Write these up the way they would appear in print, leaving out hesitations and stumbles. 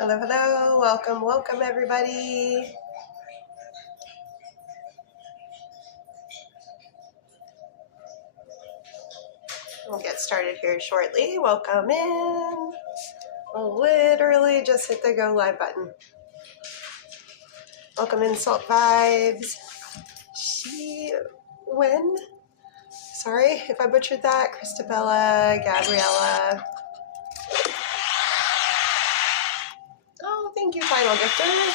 Hello, hello. Welcome, welcome, everybody. We'll get started here shortly. Welcome in. I'll literally just hit the go live button. Welcome in, Salt Vibes. When? Sorry if I butchered that. Christabella, Gabriella. Oh, thank you, Final Gifter.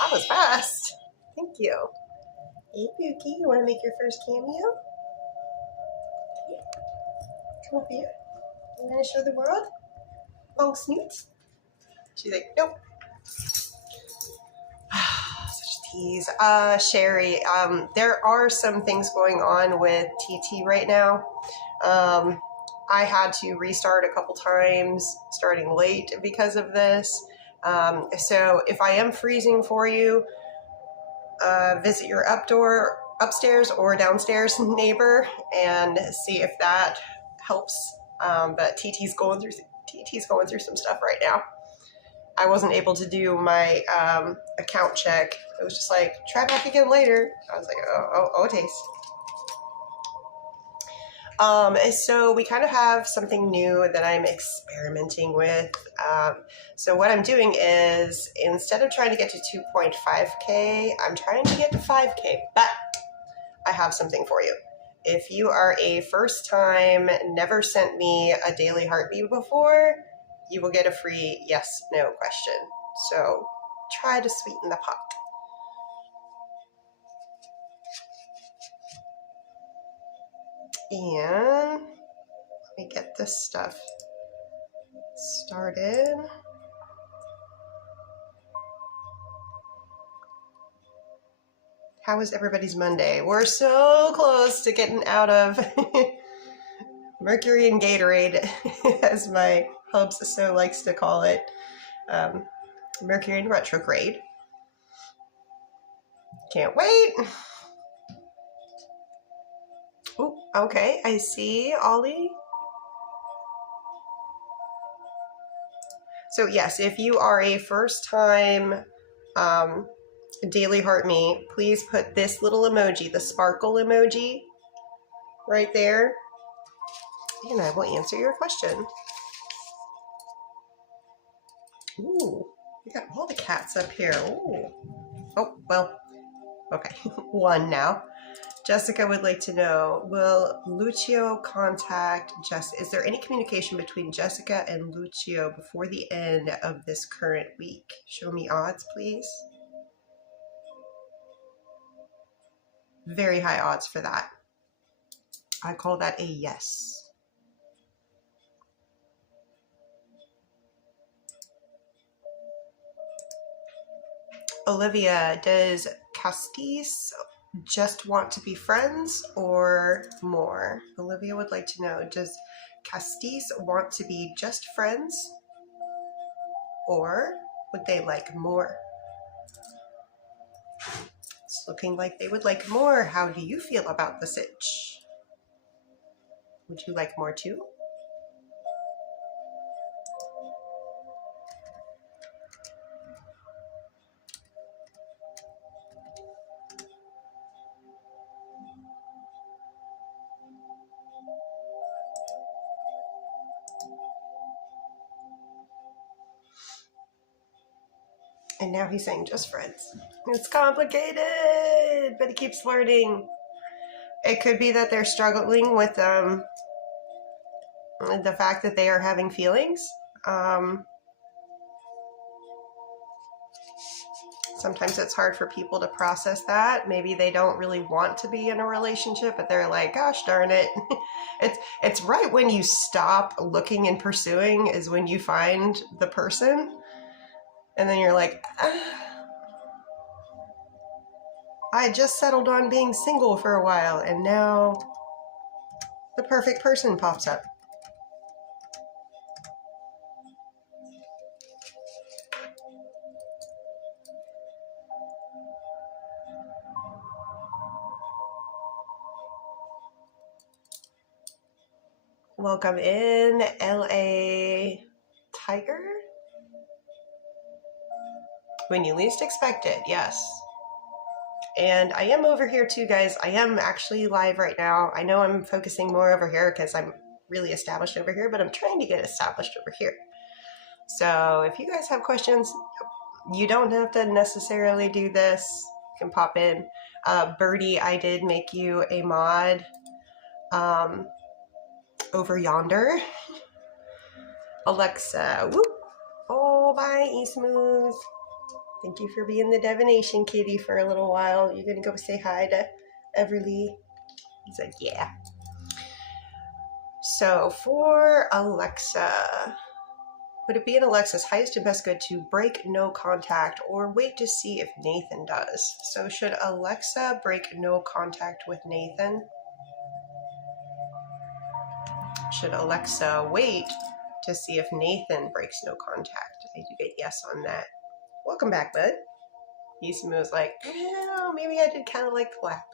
That was fast. Thank you. Hey, Pookie, you want to make your first cameo? Come up here. You want to show the world? Long snoots? She's like, nope. Such tease. Sherry, there are some things going on with TT right now. I had to restart a couple times, starting late because of this. So if I am freezing for you, visit your upstairs or downstairs neighbor and see if that helps. But TT's going through some stuff right now. I wasn't able to do my account check. It was just like, try back again later. I was like, oh, taste. So we kind of have something new that I'm experimenting with. So what I'm doing is, instead of trying to get to 2.5K, I'm trying to get to 5K, but I have something for you. If you are a first time, never sent me a daily heartbeat before, you will get a free yes/no question. So try to sweeten the pot. And let me get this stuff started. How was everybody's Monday? We're so close to getting out of Mercury and Gatorade, as my hubs so likes to call it. Mercury in retrograde. Can't wait. Oh, okay, I see, Ollie. So yes, if you are a first time daily heart me, please put this little emoji, the sparkle emoji, right there, and I will answer your question. Ooh, we got all the cats up here. Ooh. Oh, well, okay, one now. Jessica would like to know, will Lucio contact Jessica? Is there any communication between Jessica and Lucio before the end of this current week? Show me odds, please. Very high odds for that. I call that a yes. Olivia, does Castis just want to be friends or more? Olivia would like to know, does Castis want to be just friends or would they like more? It's looking like they would like more. How do you feel about the sitch? Would you like more too? And now he's saying just friends. It's complicated, but he keeps learning. It could be that they're struggling with the fact that they are having feelings. Sometimes it's hard for people to process that. Maybe they don't really want to be in a relationship, but they're like, gosh darn it. It's right when you stop looking and pursuing is when you find the person. And then you're like, I just settled on being single for a while, and now the perfect person pops up. Welcome in, LA Tiger. When you least expect it, yes. And I am over here too, guys. I am actually live right now. I know I'm focusing more over here because I'm really established over here, but I'm trying to get established over here. So if you guys have questions, you don't have to necessarily do this. You can pop in. Birdie, I did make you a mod over yonder. Alexa, whoop. Oh, bye, E-Smooth. Thank you for being the divination kitty for a little while. You're going to go say hi to Everly. He's like, yeah. So for Alexa, would it be in Alexa's highest and best good to break no contact or wait to see if Nathan does? So should Alexa break no contact with Nathan? Should Alexa wait to see if Nathan breaks no contact? I do get yes on that. Welcome back, bud. E-Smooth was like, oh, maybe I did kind of like clap.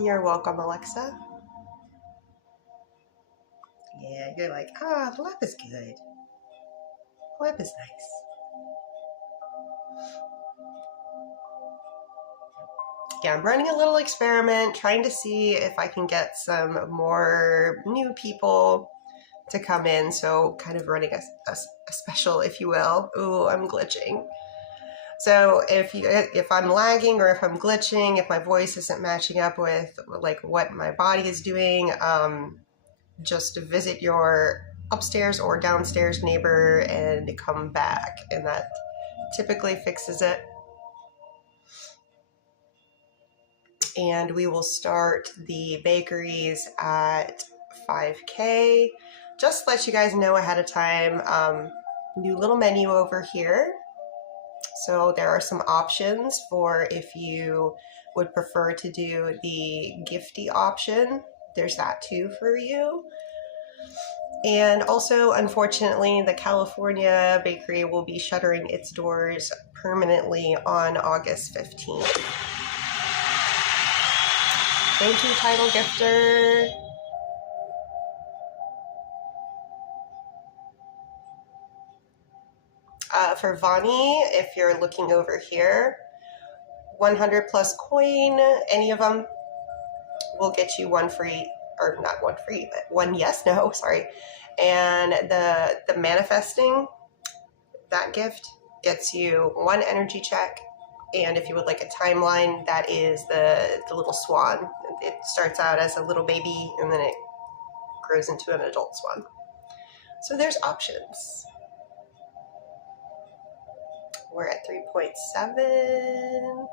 You're welcome, Alexa. Yeah, you're like, the lap is good. The lap is nice. Yeah, I'm running a little experiment, trying to see if I can get some more new people to come in. So kind of running a special, if you will. Ooh, I'm glitching. So if I'm lagging or if I'm glitching, if my voice isn't matching up with like what my body is doing, just visit your upstairs or downstairs neighbor and come back, and that typically fixes it. And we will start the bakeries at 5K. Just to let you guys know ahead of time, new little menu over here. So there are some options for if you would prefer to do the gifty option. There's that too for you. And also, unfortunately, the California bakery will be shuttering its doors permanently on August 15th. Thank you, title gifter. For Vani, if you're looking over here, 100 plus coin, any of them will get you one free, or not one free, but one yes, no, sorry. And the manifesting, that gift gets you one energy check. And if you would like a timeline, that is the little swan. It starts out as a little baby and then it grows into an adult swan. So there's options. We're at 3.7.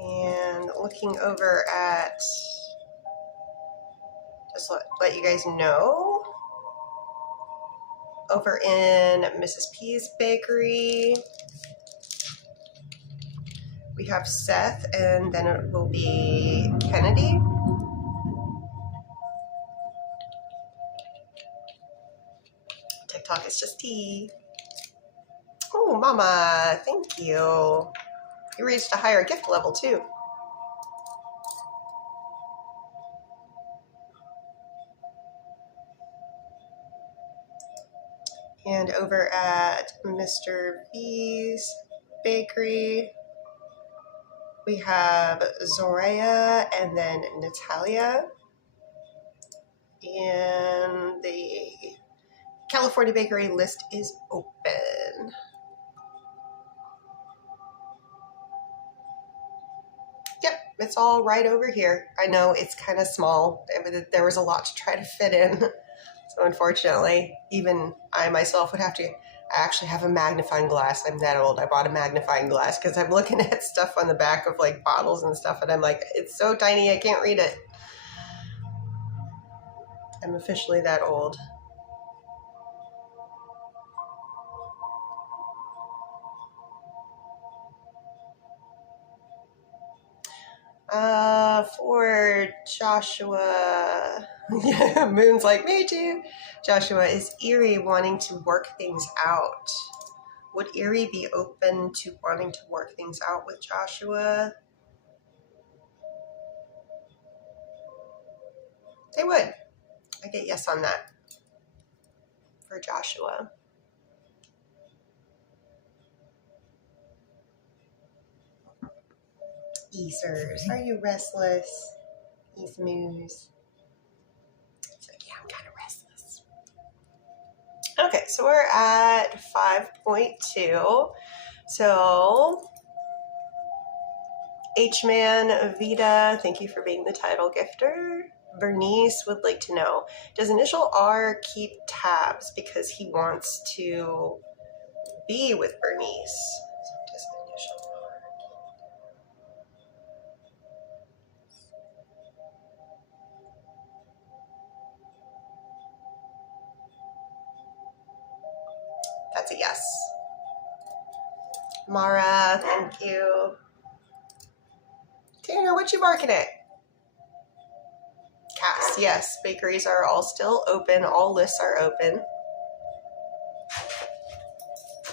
And looking over at, just let you guys know, over in Mrs. P's bakery, we have Seth, and then it will be Kennedy. TikTok is just tea. Oh, Mama, thank you. You reached a higher gift level too. And over at Mr. V's bakery, we have Zoraya and then Natalia. And the California bakery list is open. Yep, it's all right over here. I know it's kind of small. There was a lot to try to fit in. So unfortunately, even I myself would have to, I actually have a magnifying glass. I'm that old. I bought a magnifying glass because I'm looking at stuff on the back of like bottles and stuff and I'm like, it's so tiny I can't read it. I'm officially that old. For Joshua, Moon's like, me too. Joshua, is Erie wanting to work things out? Would Erie be open to wanting to work things out with Joshua? They would. I get yes on that for Joshua. Easers, are you restless? Easmoos. So yeah, I'm kind of restless. Okay, so we're at 5.2. So H-Man, Vita, thank you for being the title gifter. Bernice would like to know, does initial R keep tabs because he wants to be with Bernice? So does initial R. That's a yes. Mara, thank you. Tanner, what you barking at? Cass, yes. Bakeries are all still open. All lists are open.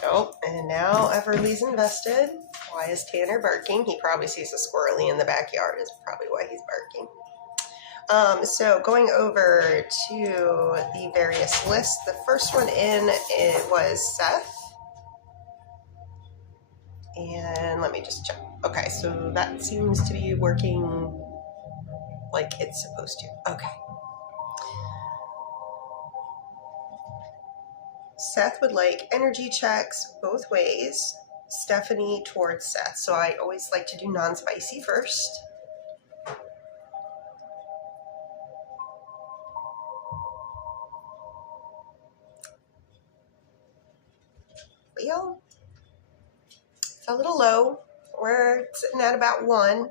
Nope. And now Everly's invested. Why is Tanner barking? He probably sees a squirrely in the backyard is probably why he's barking. So going over to the various lists, the first one in it was Seth. And let me just check. Okay, so that seems to be working like it's supposed to. Okay. Seth would like energy checks both ways. Stephanie towards Seth. So I always like to do non-spicy first. Well, it's a little low. We're sitting at about 1.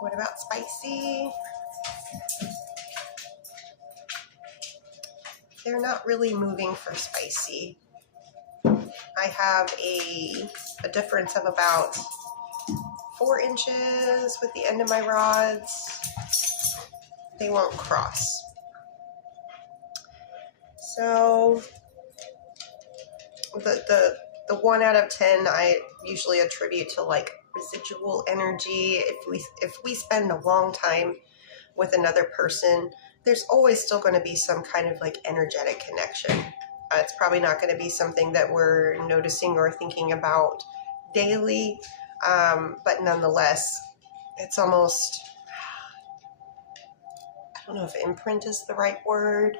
What about spicy? They're not really moving for spicy. I have a difference of about 4 inches with the end of my rods. They won't cross. So the 1 out of 10 I usually attribute to like residual energy. If we spend a long time with another person, there's always still going to be some kind of like energetic connection. It's probably not going to be something that we're noticing or thinking about daily, but nonetheless, it's almost, I don't know if imprint is the right word.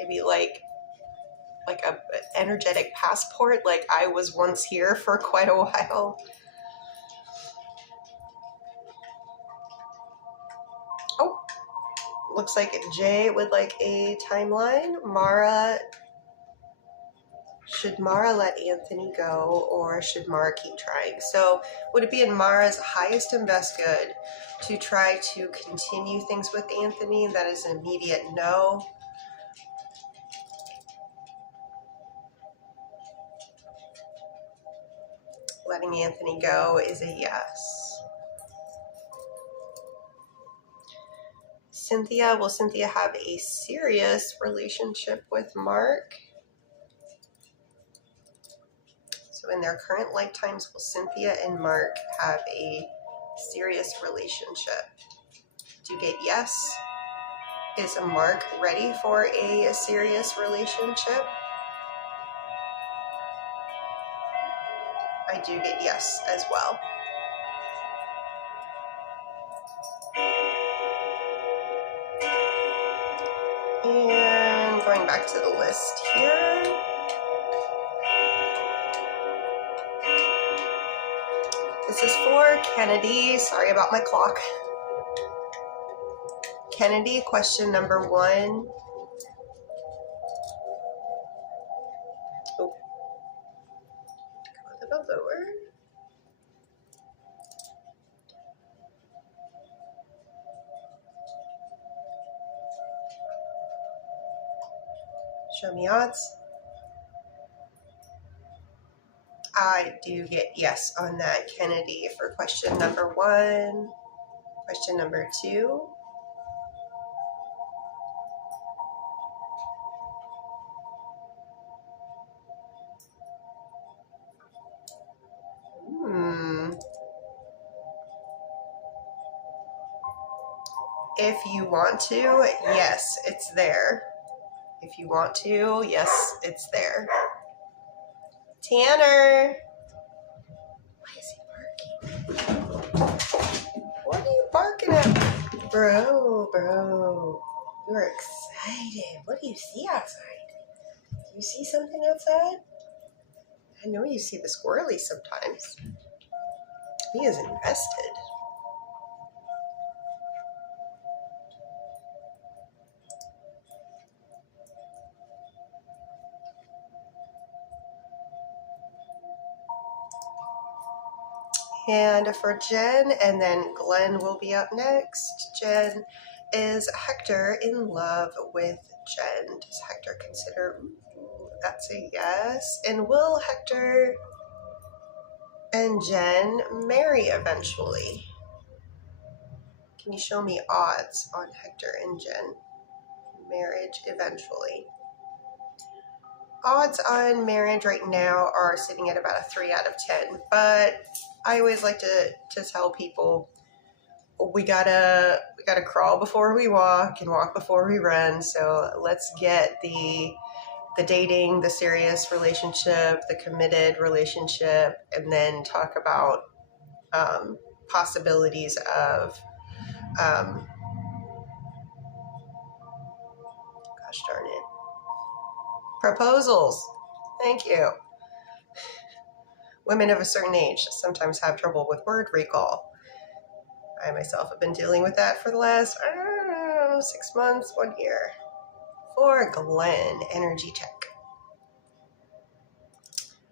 Maybe like a energetic passport, like I was once here for quite a while. Oh, looks like Jay would like a timeline. Mara, should Mara let Anthony go or should Mara keep trying? So would it be in Mara's highest and best good to try to continue things with Anthony? That is an immediate no. Letting Anthony go is a yes. Cynthia, will Cynthia have a serious relationship with Mark? So in their current lifetimes, will Cynthia and Mark have a serious relationship? Do you get yes? Is Mark ready for a serious relationship? I do get yes as well. And going back to the list here. This is for Kennedy. Sorry about my clock. Kennedy, question number 1. Oh, go a little lower. Show me odds. I do get yes on that, Kennedy, for question number 1. Question number 2. If you want to, yes, it's there. If you want to, yes, it's there. Tanner! Why is he barking? What are you barking at? Bro. You're excited. What do you see outside? Do you see something outside? I know you see the squirrely sometimes. He is invested. And for Jen, and then Glenn will be up next. Jen, is Hector in love with Jen? Does Hector consider, that's a yes. And will Hector and Jen marry eventually? Can you show me odds on Hector and Jen marriage eventually? Odds on marriage right now are sitting at about a 3 out of 10, but I always like to tell people we gotta crawl before we walk and walk before we run. So let's get the dating, the serious relationship, the committed relationship, and then talk about possibilities of gosh darn it, proposals. Thank you. Women of a certain age sometimes have trouble with word recall. I myself have been dealing with that for the last 6 months, 1 year. For Glenn, energy check.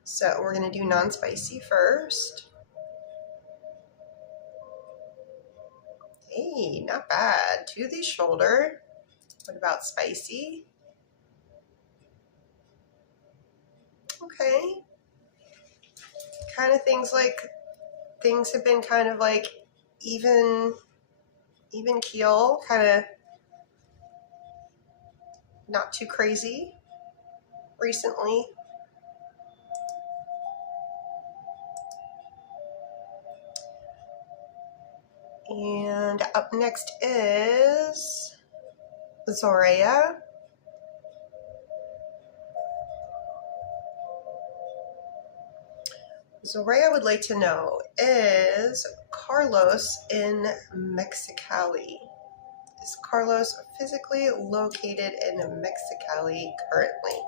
So we're going to do non-spicy first. Hey, not bad. To the shoulder. What about spicy? Okay. Kind of things have been kind of like even keel, kind of not too crazy recently. And up next is Zorea. Zorea would like to know, is Carlos in Mexicali? Is Carlos physically located in Mexicali currently?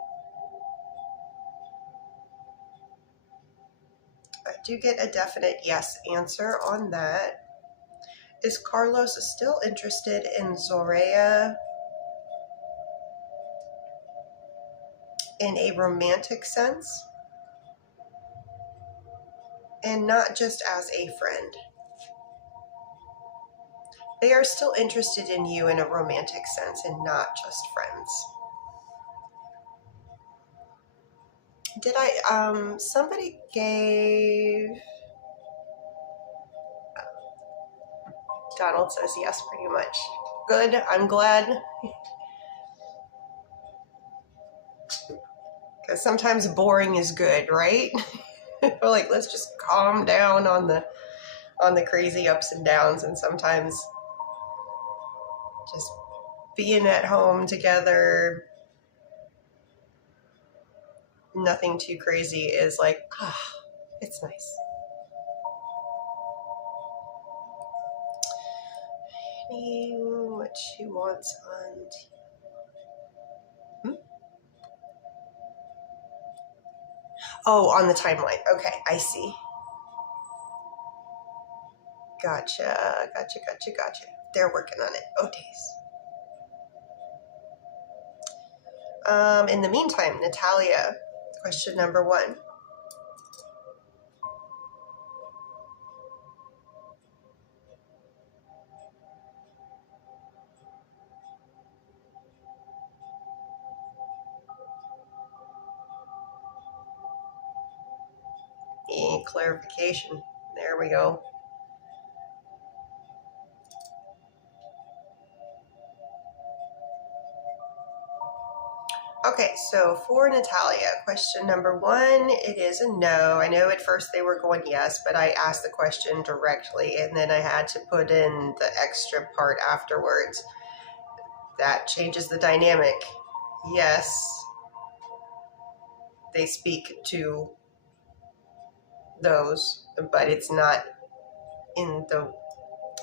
I do get a definite yes answer on that. Is Carlos still interested in Zorea in a romantic sense? And not just as a friend. They are still interested in you in a romantic sense and not just friends. Did I, somebody gave, Donald says yes, pretty much. Good, I'm glad. Because sometimes boring is good, right? We're like, let's just calm down on the crazy ups and downs, and sometimes just being at home together, nothing too crazy, is like, it's nice. What she wants on Oh, on the timeline. Okay, I see. Gotcha. They're working on it. Oh, days. In the meantime, Natalia, question number 1. Clarification. There we go. Okay, so for Natalia, question number 1, it is a no. I know at first they were going yes, but I asked the question directly and then I had to put in the extra part afterwards. That changes the dynamic. Yes, they speak to those, but it's not in the,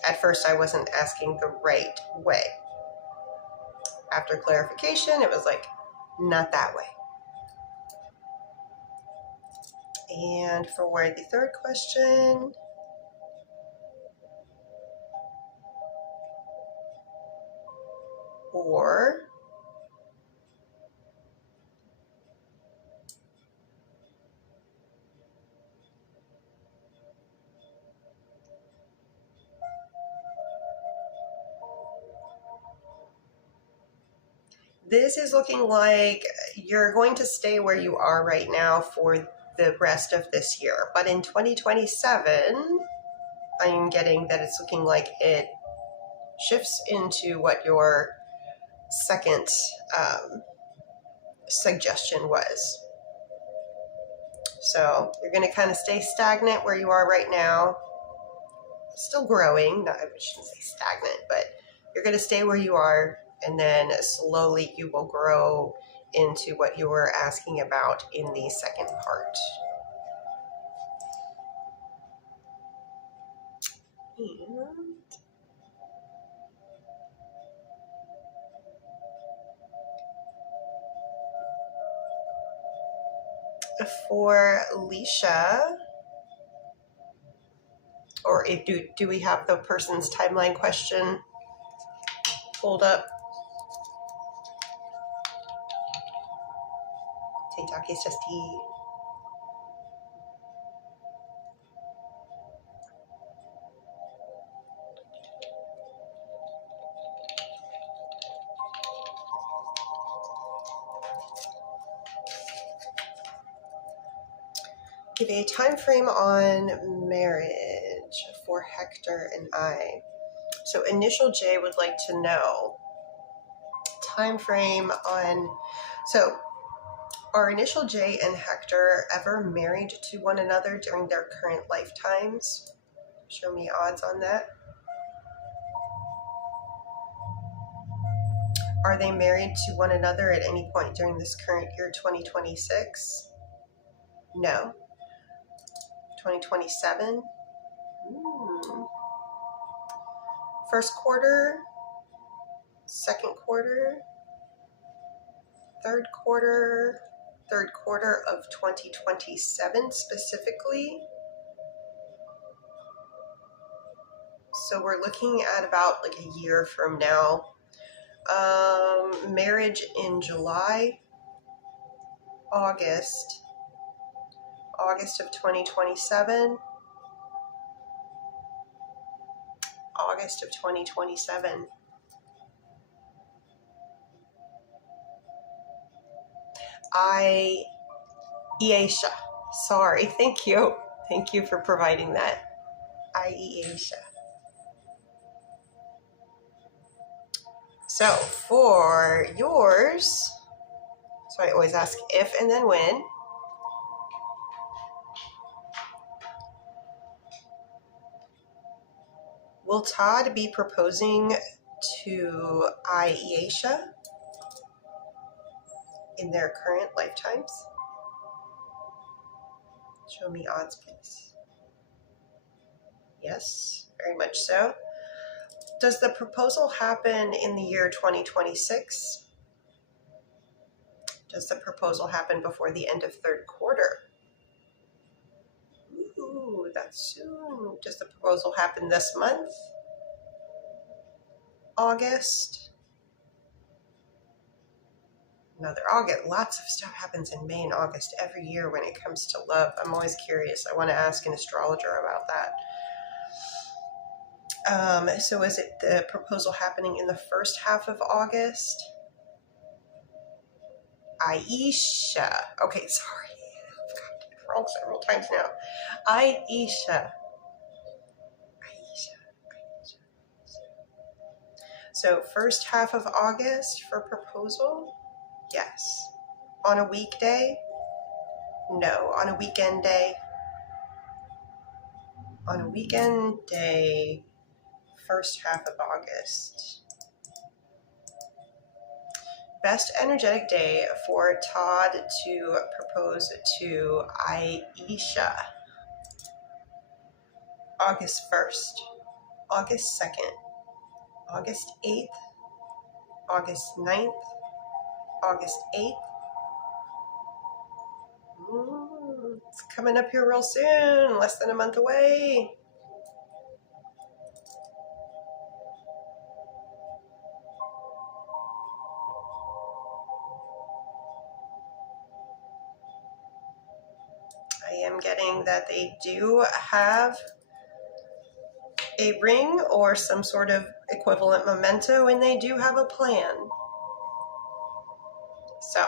at first I wasn't asking the right way. After clarification, it was like, not that way. And for the third question, or this is looking like you're going to stay where you are right now for the rest of this year. But in 2027, I'm getting that it's looking like it shifts into what your second suggestion was. So you're going to kind of stay stagnant where you are right now. Still growing, not, I shouldn't say stagnant, but you're going to stay where you are, and then slowly you will grow into what you were asking about in the second part. And for Alicia, or if do we have the person's timeline question pulled up? TikTok is just give a time frame on marriage for Hector and I. So initial J would like to know time frame on, so are initial J and Hector ever married to one another during their current lifetimes? Show me odds on that. Are they married to one another at any point during this current year, 2026? No. 2027? First quarter, second quarter, third quarter of 2027 specifically. So we're looking at about like a year from now. Marriage in July, August of 2027. August of 2027. Aisha. Sorry, thank you. Thank you for providing that. Aisha. So for yours, so I always ask if and then when. Will Todd be proposing to Aisha in their current lifetimes? Show me odds, please. Yes, very much so. Does the proposal happen in the year 2026? Does the proposal happen before the end of third quarter? Ooh, that's soon. Does the proposal happen this month? August? No, lots of stuff happens in May and August every year when it comes to love. I'm always curious. I want to ask an astrologer about that. So is it the proposal happening in the first half of August? Aisha. Okay, sorry. I've gotten it wrong several times now. Aisha. So first half of August for proposal. Yes. On a weekday? No. On a weekend day? On a weekend day, first half of August. Best energetic day for Todd to propose to Aisha. August 1st, August 2nd, August 8th, August 9th, August 8th. It's coming up here real soon, less than a month away. I am getting that they do have a ring or some sort of equivalent memento, and they do have a plan. So,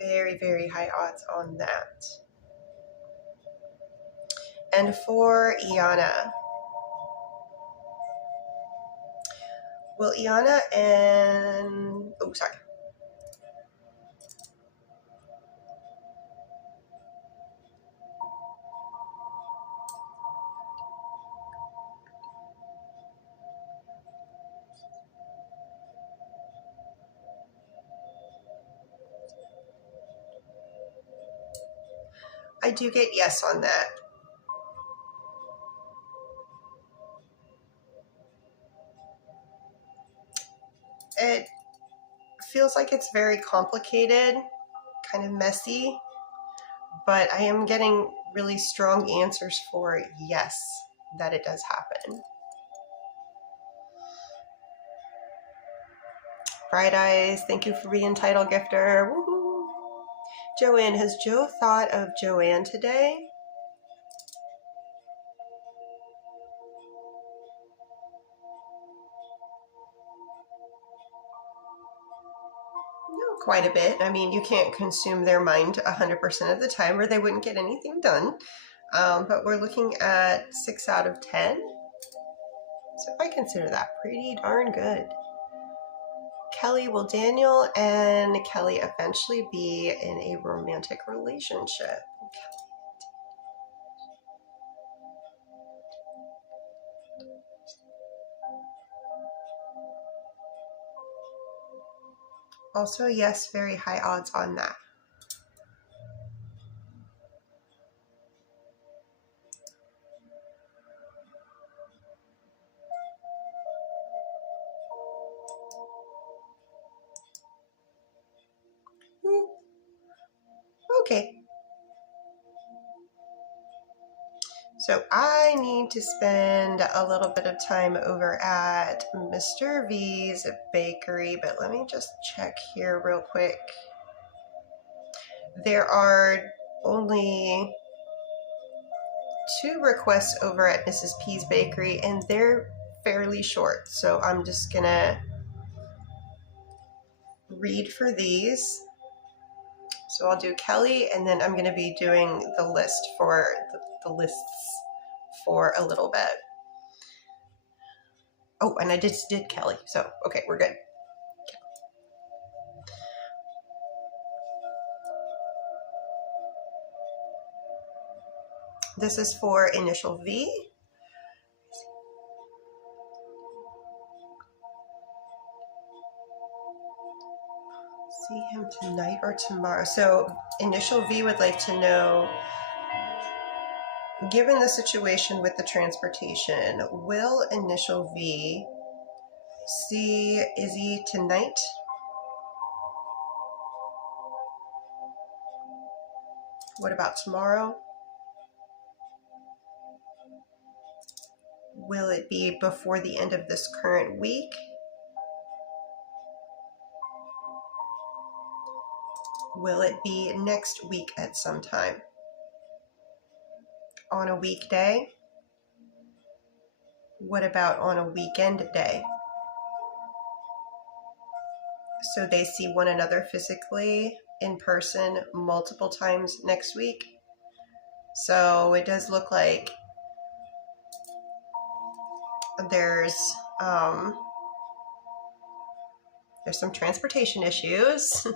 very, very high odds on that. And for Iana, will Iana and... oh, sorry. I do get yes on that. It feels like it's very complicated, kind of messy, but I am getting really strong answers for yes, that it does happen. Bright Eyes, thank you for being title gifter. Woohoo! Joanne, has Joe thought of Joanne today? No, quite a bit. I mean, you can't consume their mind 100% of the time or they wouldn't get anything done. But we're looking at 6 out of 10. So I consider that pretty darn good. Kelly, will Daniel and Kelly eventually be in a romantic relationship? Also, yes, very high odds on that. Okay. So I need to spend a little bit of time over at Mr. V's bakery, but let me just check here real quick. There are only 2 requests over at Mrs. P's bakery, and they're fairly short. So I'm just gonna read for these. So I'll do Kelly, and then I'm gonna be doing the list for the lists for a little bit. Oh, and I just did Kelly, so okay, we're good. This is for initial V. See him tonight or tomorrow. So initial V would like to know, given the situation with the transportation, will initial V see Izzy tonight? What about tomorrow? Will it be before the end of this current week? Will it be next week at some time? On a weekday? What about on a weekend day? So they see one another physically in person multiple times next week. So it does look like there's There's some transportation issues.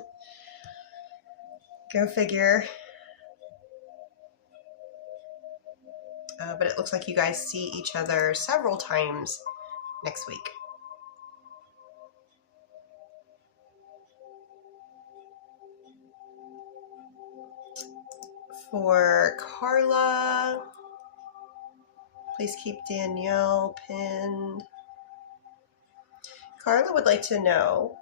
Go figure. But it looks like you guys see each other several times next week. For Carla, please keep Danielle pinned. Carla would like to know,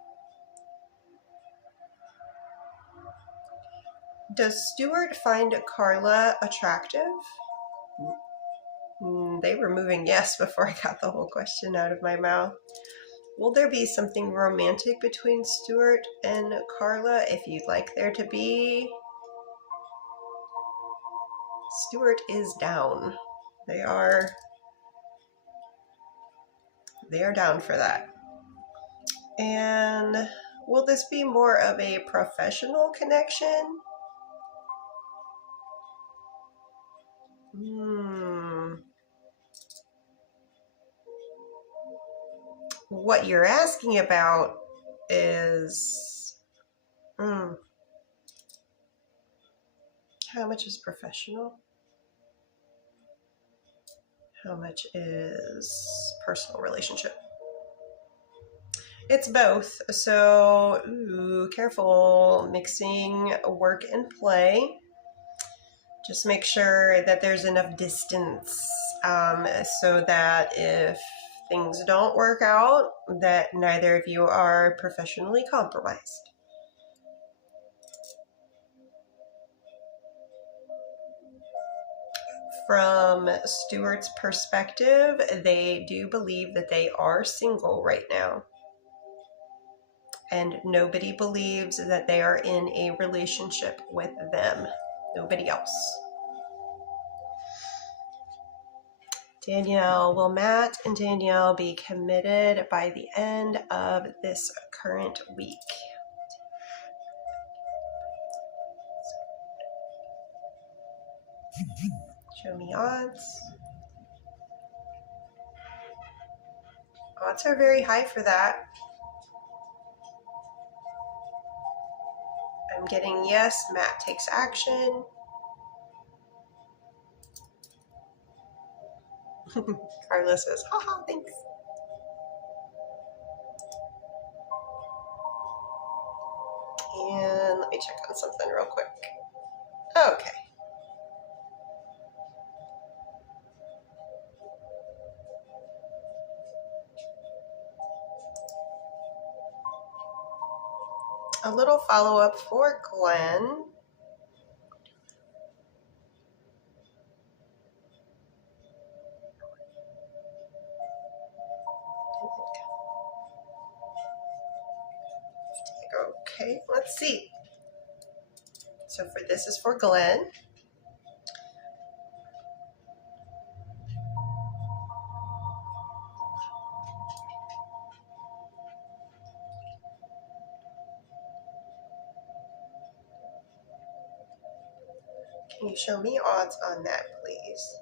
does Stuart find Carla attractive? They were moving yes before I got the whole question out of my mouth. Will there be something romantic between Stuart and Carla if you'd like there to be? Stuart is down. They are down for that. And will this be more of a professional connection? What you're asking about is how much is professional? How much is personal relationship? It's both. So, careful mixing work and play. Just make sure that there's enough distance so that if things don't work out, that neither of you are professionally compromised. From Stuart's perspective, they do believe that they are single right now. And nobody believes that they are in a relationship with them. Nobody else. Danielle, will Matt and Danielle be committed by the end of this current week? Show me odds. Odds are very high for that. I'm getting yes, Matt takes action. Carla says, haha, thanks. And let me check on something real quick. Okay. A little follow-up for Glenn. Okay, let's see. So this is for Glenn. Can you show me odds on that, please?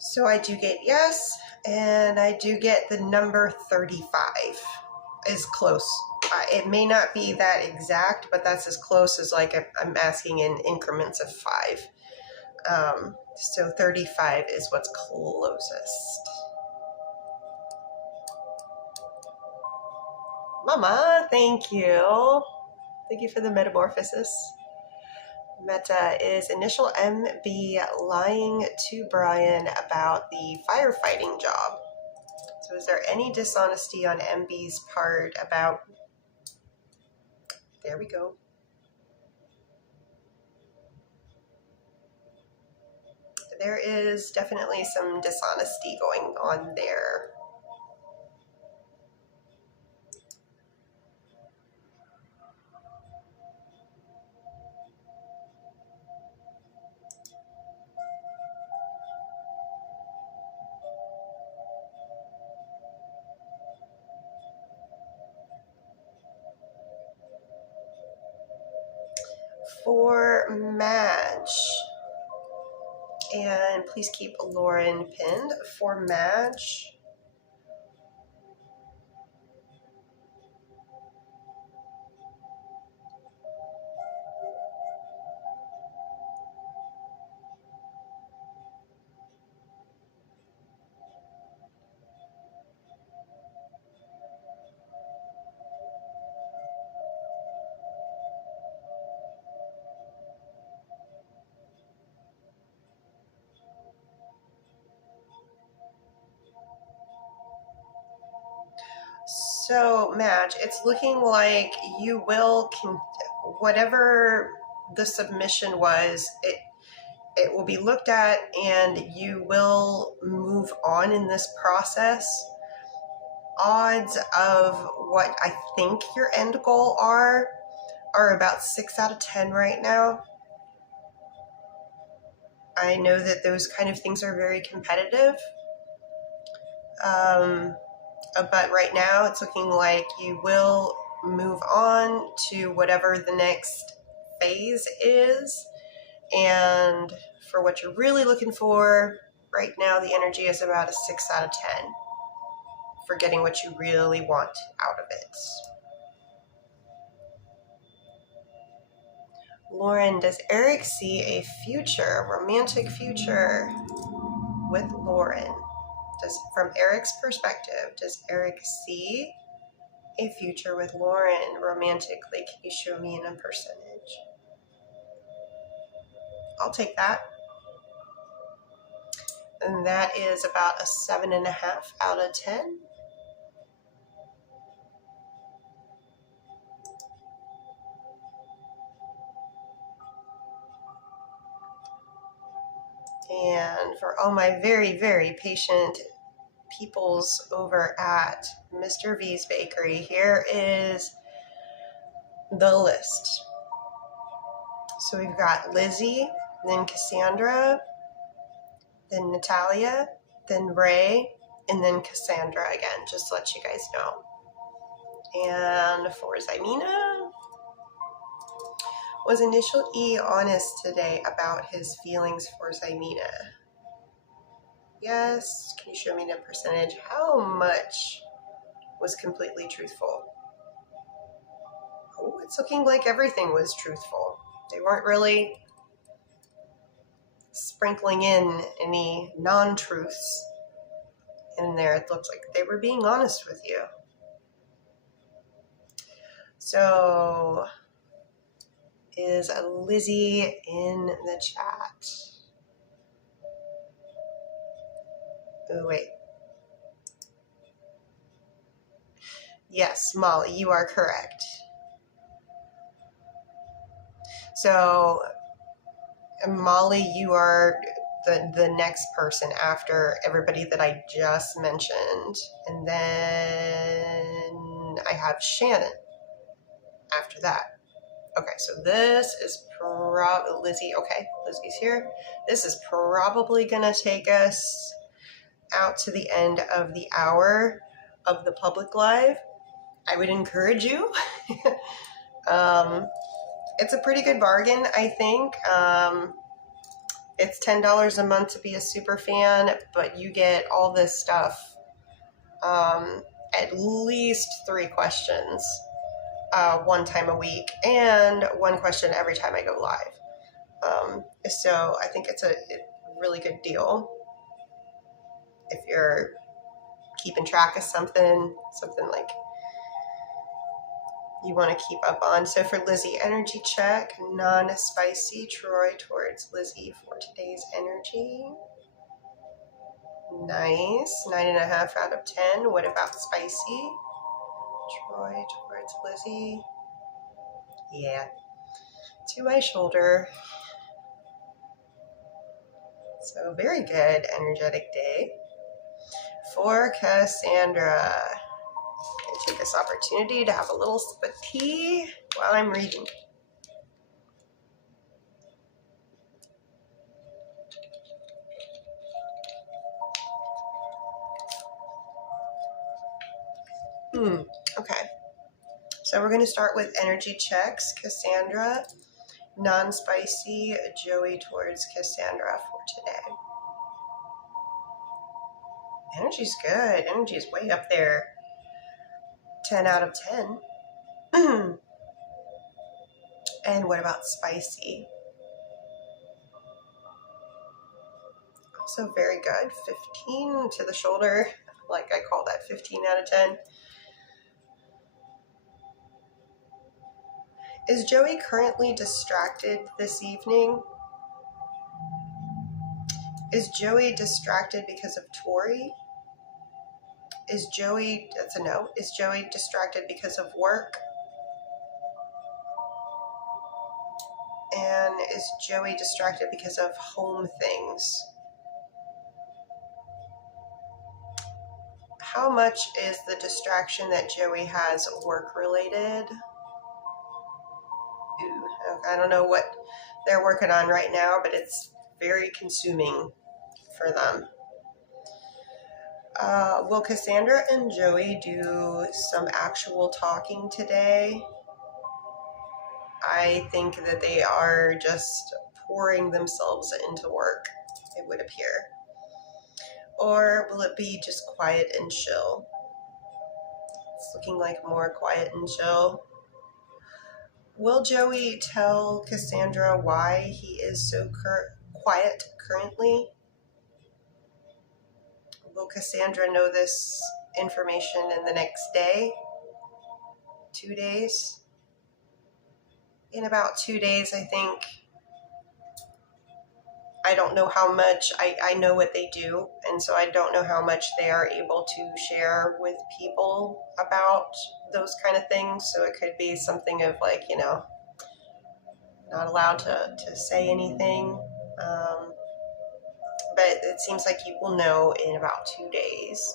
So I do get yes, and I do get the number 35 is close. It may not be that exact, but that's as close as like I'm asking in increments of 5. So 35 is what's closest. Mama, thank you. Thank you for the metamorphosis. Meta is initial MB lying to Brian about the firefighting job. So is there any dishonesty on MB's part about... There we go. there is definitely some dishonesty going on there. For Madge, and please keep Lauren pinned. For Madge, so Madge, it's looking like you will, whatever the submission was, it will be looked at and you will move on in this process. Odds of what I think your end goal are about 6 out of 10 right now. I know that those kind of things are very competitive. But right now it's looking like you will move on to whatever the next phase is. And for what you're really looking for right now, the energy is about a 6 out of 10 for getting what you really want out of it. Lauren, does Eric see a future, romantic future with Lauren? From Eric's perspective, does Eric see a future with Lauren romantically? Can you show me in a percentage? I'll take that. And that is about a 7.5 out of 10. And for all my very, very patient peoples over at Mr. V's Bakery, here is the list. So we've got Lizzie, then Cassandra, then Natalia, then Ray, and then Cassandra again, just to let you guys know. And for Zymina, was Initial E honest today about his feelings for Zymina? Yes. Can you show me the percentage? How much was completely truthful? Oh, it's looking like everything was truthful. They weren't really sprinkling in any non-truths in there. It looks like they were being honest with you. So, is Lizzie in the chat? Oh, wait. Yes, Molly, you are correct. So, Molly, you are the next person after everybody that I just mentioned. And then I have Shannon after that. Okay, so this is Lizzie. Okay, Lizzie's here. This is probably going to take us out to the end of the hour of the public live. I would encourage you. It's a pretty good bargain, I think. It's $10 a month to be a super fan, but you get all this stuff. At least 3 questions one time a week, and 1 question every time I go live. So I think it's a really good deal if you're keeping track of something like you want to keep up on. So for Lizzie, energy check, non-spicy. Troy towards Lizzie for today's energy. Nice. 9.5 out of 10. What about spicy? Troy towards Lizzie. Yeah. To my shoulder. So very good energetic day for Cassandra. And take this opportunity to have a little sip of tea while I'm reading. Okay. So we're going to start with energy checks. Cassandra, non-spicy, Joey towards Cassandra for today. Energy's good. Energy's way up there. 10 out of 10. And what about spicy? Also very good. 15 to the shoulder. Like I call that 15 out of 10. Is Joey currently distracted this evening? Is Joey distracted because of Tori? Is Joey, that's a no. Is Joey distracted because of work? And is Joey distracted because of home things? How much is the distraction that Joey has work related? I don't know what they're working on right now, but it's very consuming for them. Will Cassandra and Joey do some actual talking today? I think that they are just pouring themselves into work, it would appear. Or will it be just quiet and chill? It's looking like more quiet and chill. Will Joey tell Cassandra why he is so quiet currently? Will Cassandra know this information in the next day? 2 days? In about 2 days, I think. I don't know how much, I know what they do, and so I don't know how much they are able to share with people about those kind of things. So it could be something of like, you know, not allowed to say anything. But it seems like you will know in about 2 days.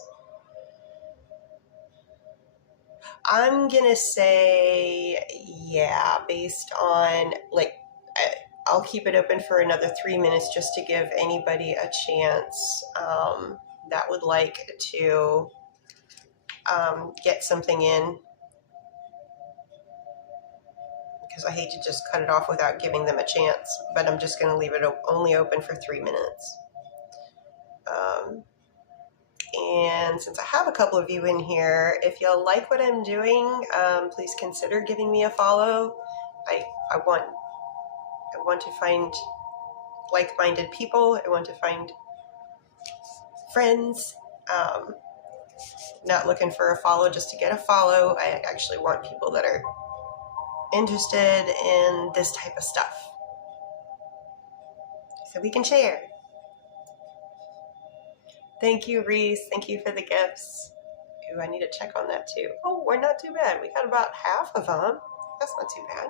I'm gonna say, yeah, based on, like, I'll keep it open for another 3 minutes just to give anybody a chance that would like to get something in, because I hate to just cut it off without giving them a chance, but I'm just going to leave it only open for 3 minutes. And since I have a couple of you in here, if y'all like what I'm doing, please consider giving me a follow. I want to find like-minded people. I want to find friends. Not looking for a follow just to get a follow. I actually want people that are interested in this type of stuff, so we can share. Thank you, Reese. Thank you for the gifts. Ooh, I need to check on that too. Oh, we're not too bad. We got about half of them. That's not too bad.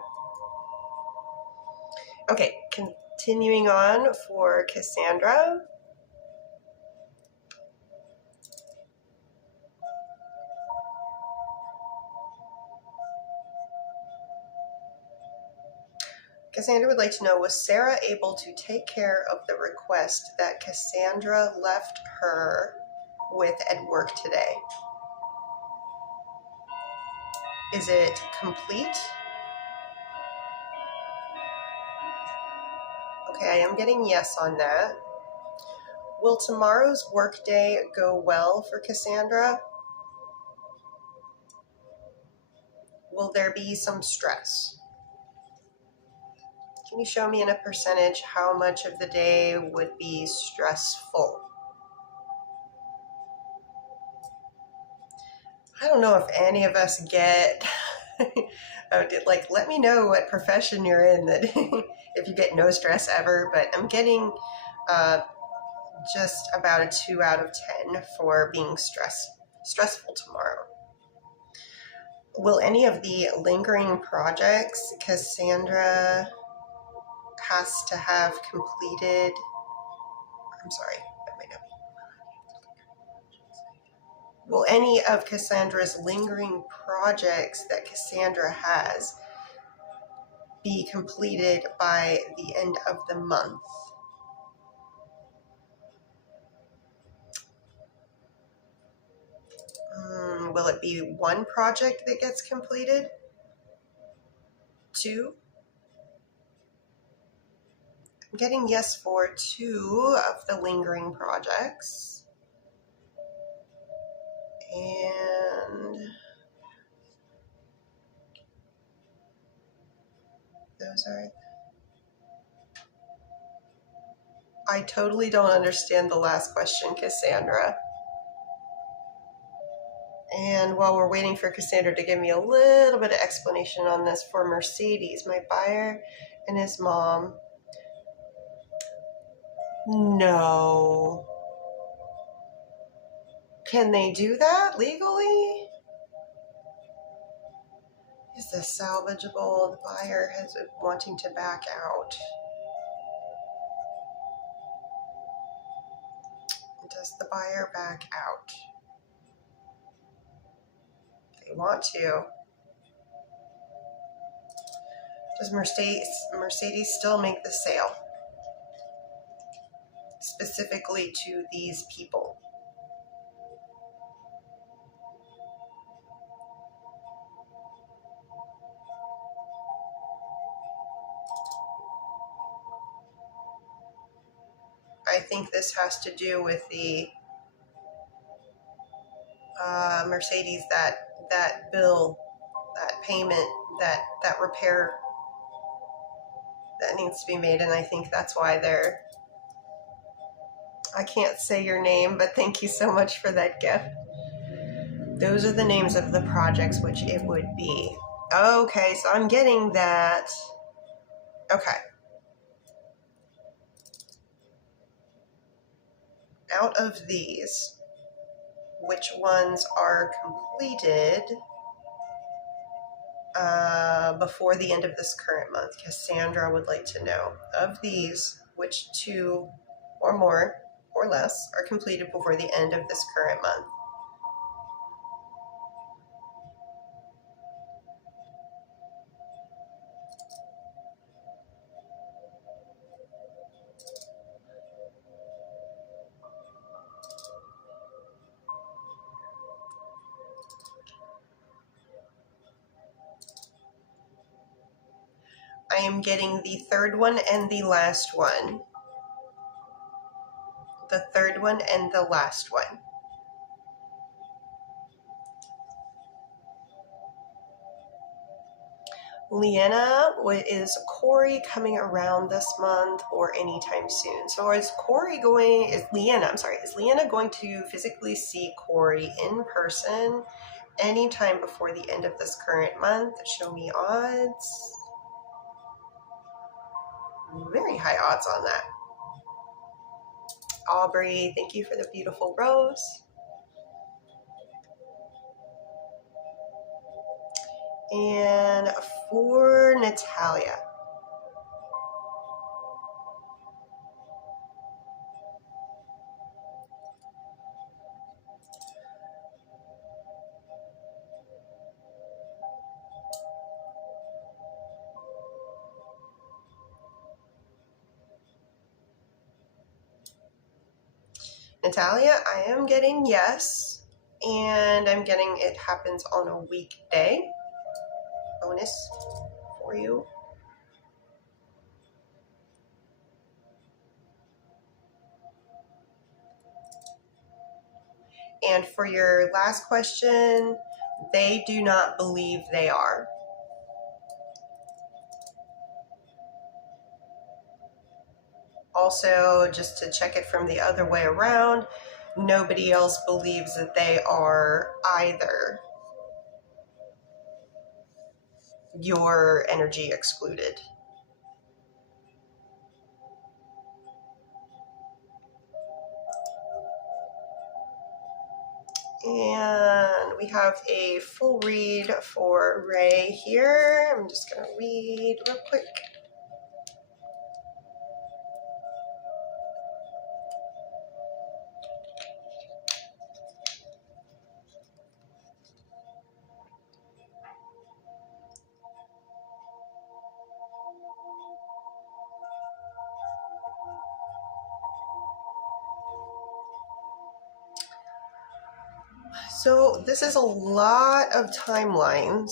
Okay, continuing on for Cassandra. Cassandra would like to know, was Sarah able to take care of the request that Cassandra left her with at work today? Is it complete? Okay, I am getting yes on that. Will tomorrow's workday go well for Cassandra? Will there be some stress? Can you show me in a percentage how much of the day would be stressful? I don't know if any of us get, like, let me know what profession you're in, that if you get no stress ever, but I'm getting just about a 2 out of 10 for being stressful tomorrow. Will any of the lingering projects Cassandra has to have completed I'm sorry, that might not be. Will any of Cassandra's lingering projects that Cassandra has be completed by the end of the month? Will it be one project that gets completed? Two? I'm getting yes for 2 of the lingering projects. And those are... I totally don't understand the last question, Cassandra. And while we're waiting for Cassandra to give me a little bit of explanation on this, for Mercedes, my buyer and his mom. No. Can they do that legally? Is this salvageable? The buyer has been wanting to back out. Does the buyer back out? They want to. Does Mercedes still make the sale? Specifically to these people. I think this has to do with the Mercedes, that bill, that payment, that repair that needs to be made, and I think that's why they're... I can't say your name, but thank you so much for that gift. Those are the names of the projects which it would be. Okay, so I'm getting that. Okay. Out of these, which ones are completed before the end of this current month? Cassandra would like to know. Of these, which 2 or more or less are completed before the end of this current month? I am getting the third one and the last one. The third one and the last one. Leanna, is Corey coming around this month or anytime soon? So is Leanna going to physically see Corey in person anytime before the end of this current month? Show me odds. Very high odds on that. Aubrey, thank you for the beautiful rose. And for Natalia. Natalia, I am getting yes, and I'm getting it happens on a weekday. Bonus for you. And for your last question, they do not believe they are. Also, just to check it from the other way around, nobody else believes that they are either. Your energy excluded. And we have a full read for Ray here. I'm just going to read real quick. So this is a lot of timelines.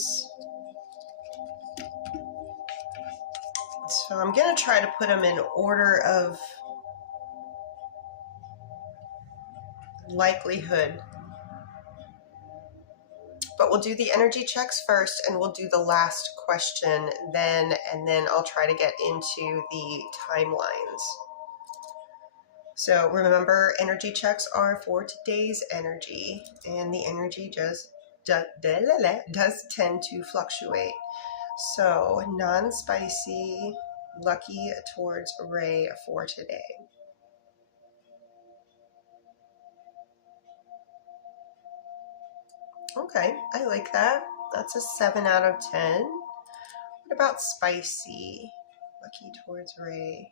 So I'm going to try to put them in order of likelihood. But we'll do the energy checks first, and we'll do the last question then, and then I'll try to get into the timelines. So remember, energy checks are for today's energy, and the energy does tend to fluctuate. So non-spicy, lucky towards Ray for today. Okay, I like that. That's a 7 out of 10. What about spicy? Lucky towards Ray.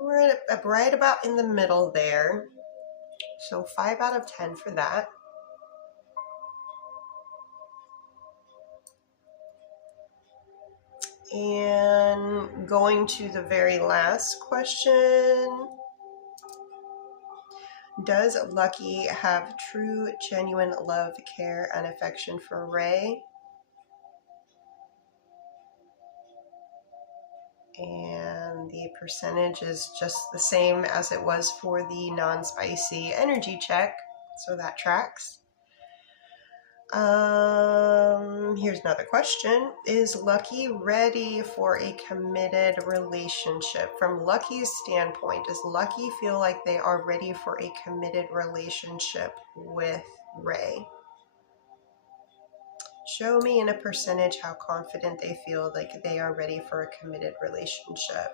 We're at right about in the middle there. So 5 out of 10 for that. And going to the very last question. Does Lucky have true, genuine love, care, and affection for Ray? And the percentage is just the same as it was for the non-spicy energy check, so that tracks. Here's another question. Is Lucky ready for a committed relationship? From Lucky's standpoint, does Lucky feel like they are ready for a committed relationship with Ray? Show me in a percentage how confident they feel like they are ready for a committed relationship.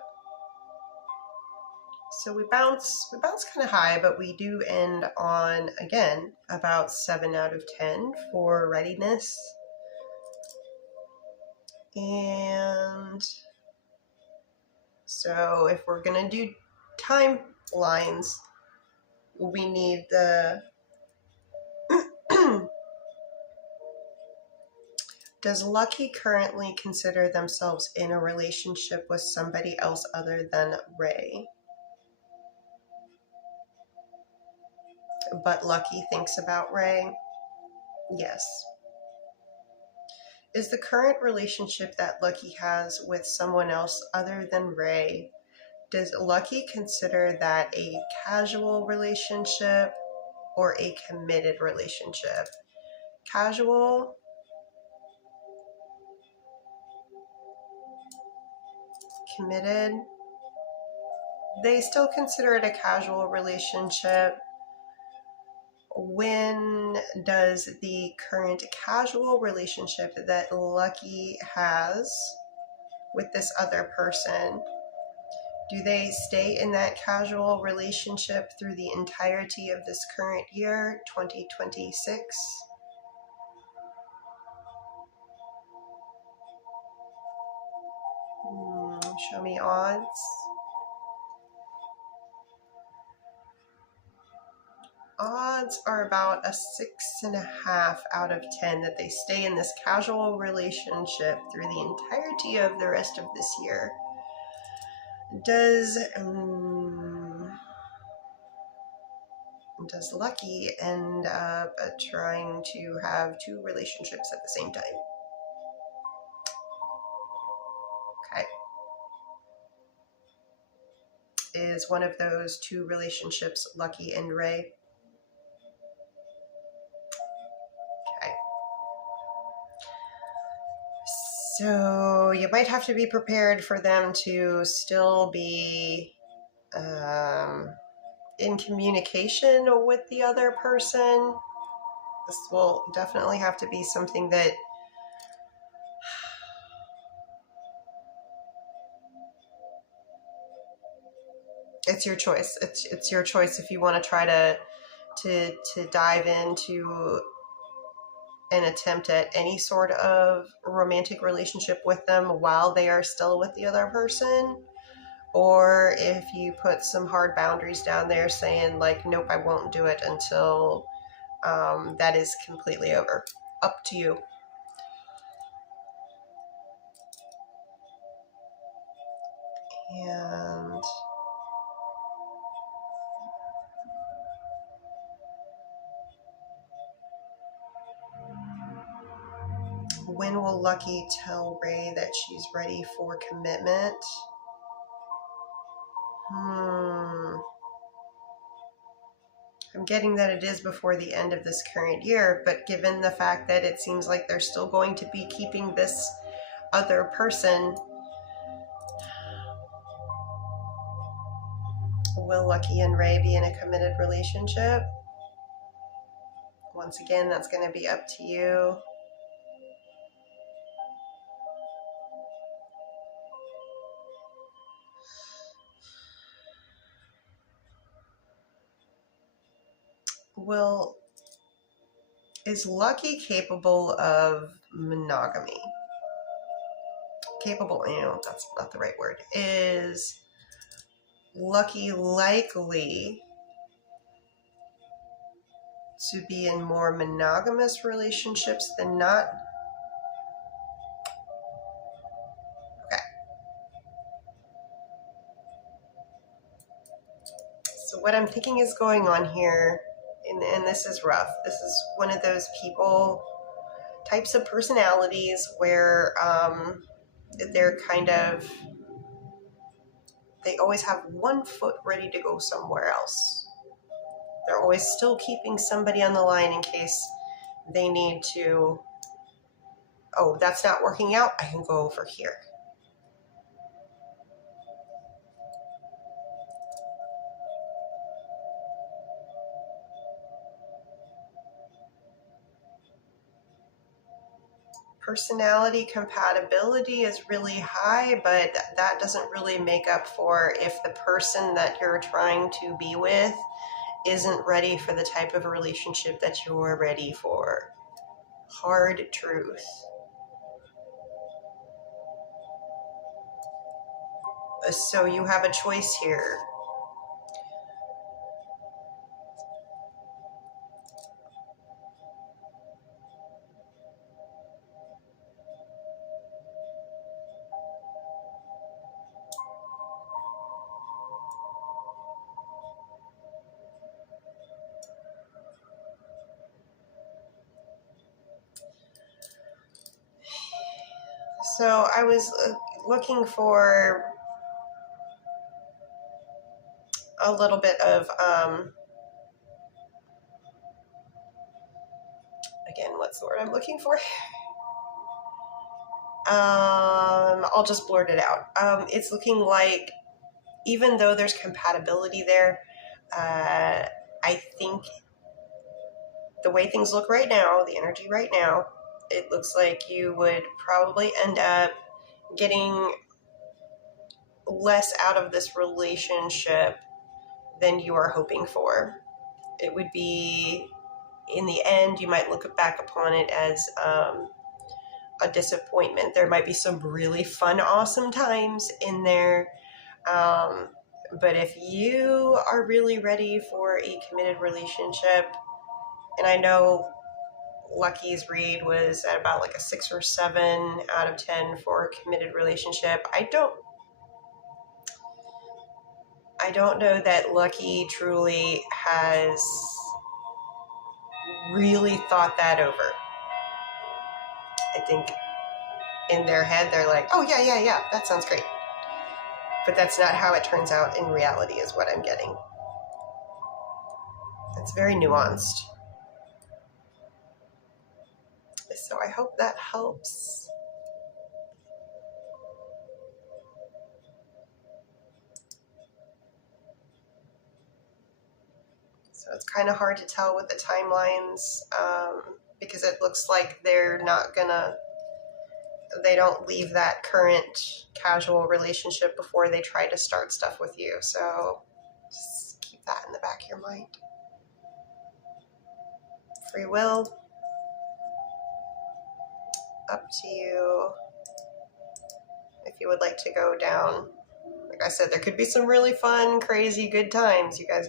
So we bounce kind of high, but we do end on, again, about 7 out of 10 for readiness. And so if we're going to do timelines, we need the Does Lucky currently consider themselves in a relationship with somebody else other than Ray? But Lucky thinks about Ray? Yes. Is the current relationship that Lucky has with someone else other than Ray, does Lucky consider that a casual relationship or a committed relationship? Casual, committed. They still consider it a casual relationship. When does the current casual relationship that Lucky has with this other person, do they stay in that casual relationship through the entirety of this current year, 2026? Show me odds. Odds are about a 6.5 out of 10 that they stay in this casual relationship through the entirety of the rest of this year. Does Lucky end up trying to have 2 relationships at the same time? Okay. Is one of those 2 relationships Lucky and Ray? Okay. So you might have to be prepared for them to still be in communication with the other person. This will definitely have to be something that it's your choice. It's your choice if you want to try to dive into an attempt at any sort of romantic relationship with them while they are still with the other person, or if you put some hard boundaries down there saying like, nope, I won't do it until that is completely over. Up to you. And When will Lucky tell Ray that she's ready for commitment? I'm getting that it is before the end of this current year, but given the fact that it seems like they're still going to be keeping this other person, will Lucky and Ray be in a committed relationship? Once again, that's going to be up to you. Is Lucky capable of monogamy? Capable, that's not the right word. Is Lucky likely to be in more monogamous relationships than not? Okay. So what I'm thinking is going on here, and this is rough. This is one of those types of personalities where they're they always have one foot ready to go somewhere else. They're always still keeping somebody on the line in case they need to, oh, that's not working out, I can go over here. Personality compatibility is really high, but that doesn't really make up for if the person that you're trying to be with isn't ready for the type of relationship that you're ready for. Hard truth. So you have a choice here. So I was looking for a little bit of, again, what's the word I'm looking for? I'll just blurt it out. It's looking like, even though there's compatibility there, I think the way things look right now, the energy right now, it looks like you would probably end up getting less out of this relationship than you are hoping for. It would be, in the end, you might look back upon it as a disappointment. There might be some really fun, awesome times in there. But if you are really ready for a committed relationship, and I know Lucky's read was at about like a 6 or 7 out of 10 for a committed relationship. I don't know that Lucky truly has really thought that over. I think in their head they're like, oh yeah, that sounds great. But that's not how it turns out in reality, is what I'm getting. It's very nuanced. So I hope that helps. So it's kind of hard to tell with the timelines because it looks like they don't leave that current casual relationship before they try to start stuff with you. So just keep that in the back of your mind. Free will, up to you. If you would like to go down, like I said, there could be some really fun, crazy, good times. You guys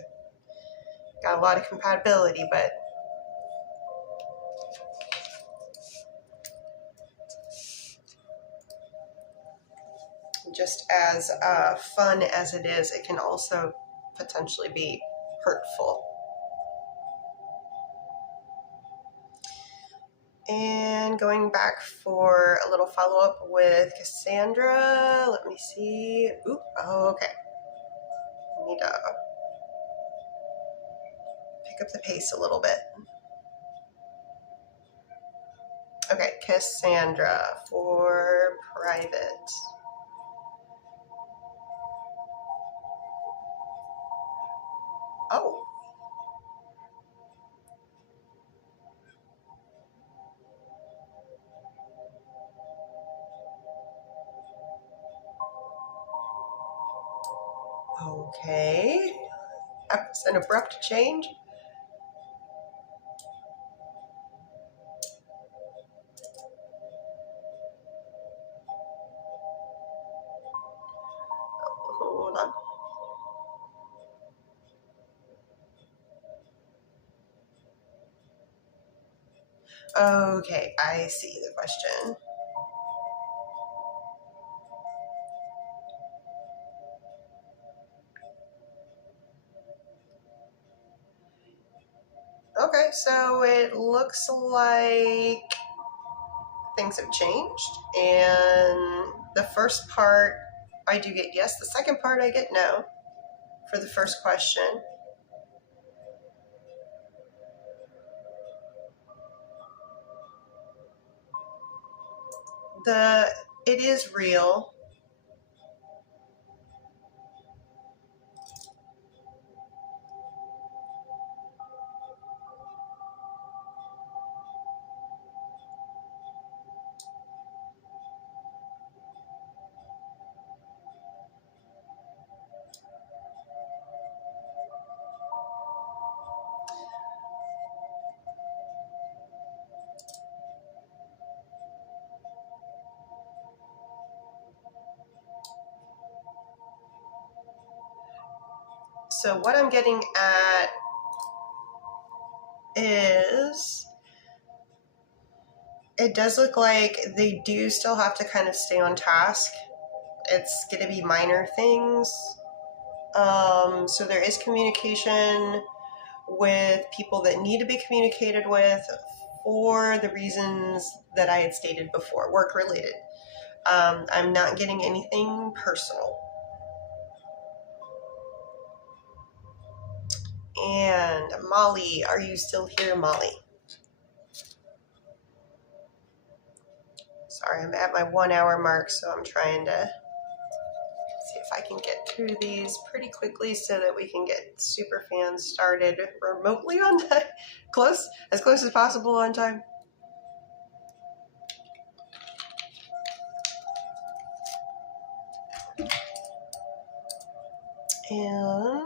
got a lot of compatibility, but just as fun as it is, it can also potentially be hurtful. And going back for a little follow-up with Cassandra. Let me see. Oop, oh, okay. Need to pick up the pace a little bit. Okay, Cassandra for private. Oh. Okay. That was an abrupt change. Hold on. Okay, I see the question. Okay, so it looks like things have changed. And the first part, I do get yes. The second part, I get no for the first question. It is real. So what I'm getting at is it does look like they do still have to kind of stay on task. It's going to be minor things. So there is communication with people that need to be communicated with for the reasons that I had stated before, work related. I'm not getting anything personal. And Molly, are you still here, Molly? Sorry, I'm at my 1 hour mark, so I'm trying to see if I can get through these pretty quickly so that we can get Superfans started remotely on time. As close as possible on time. And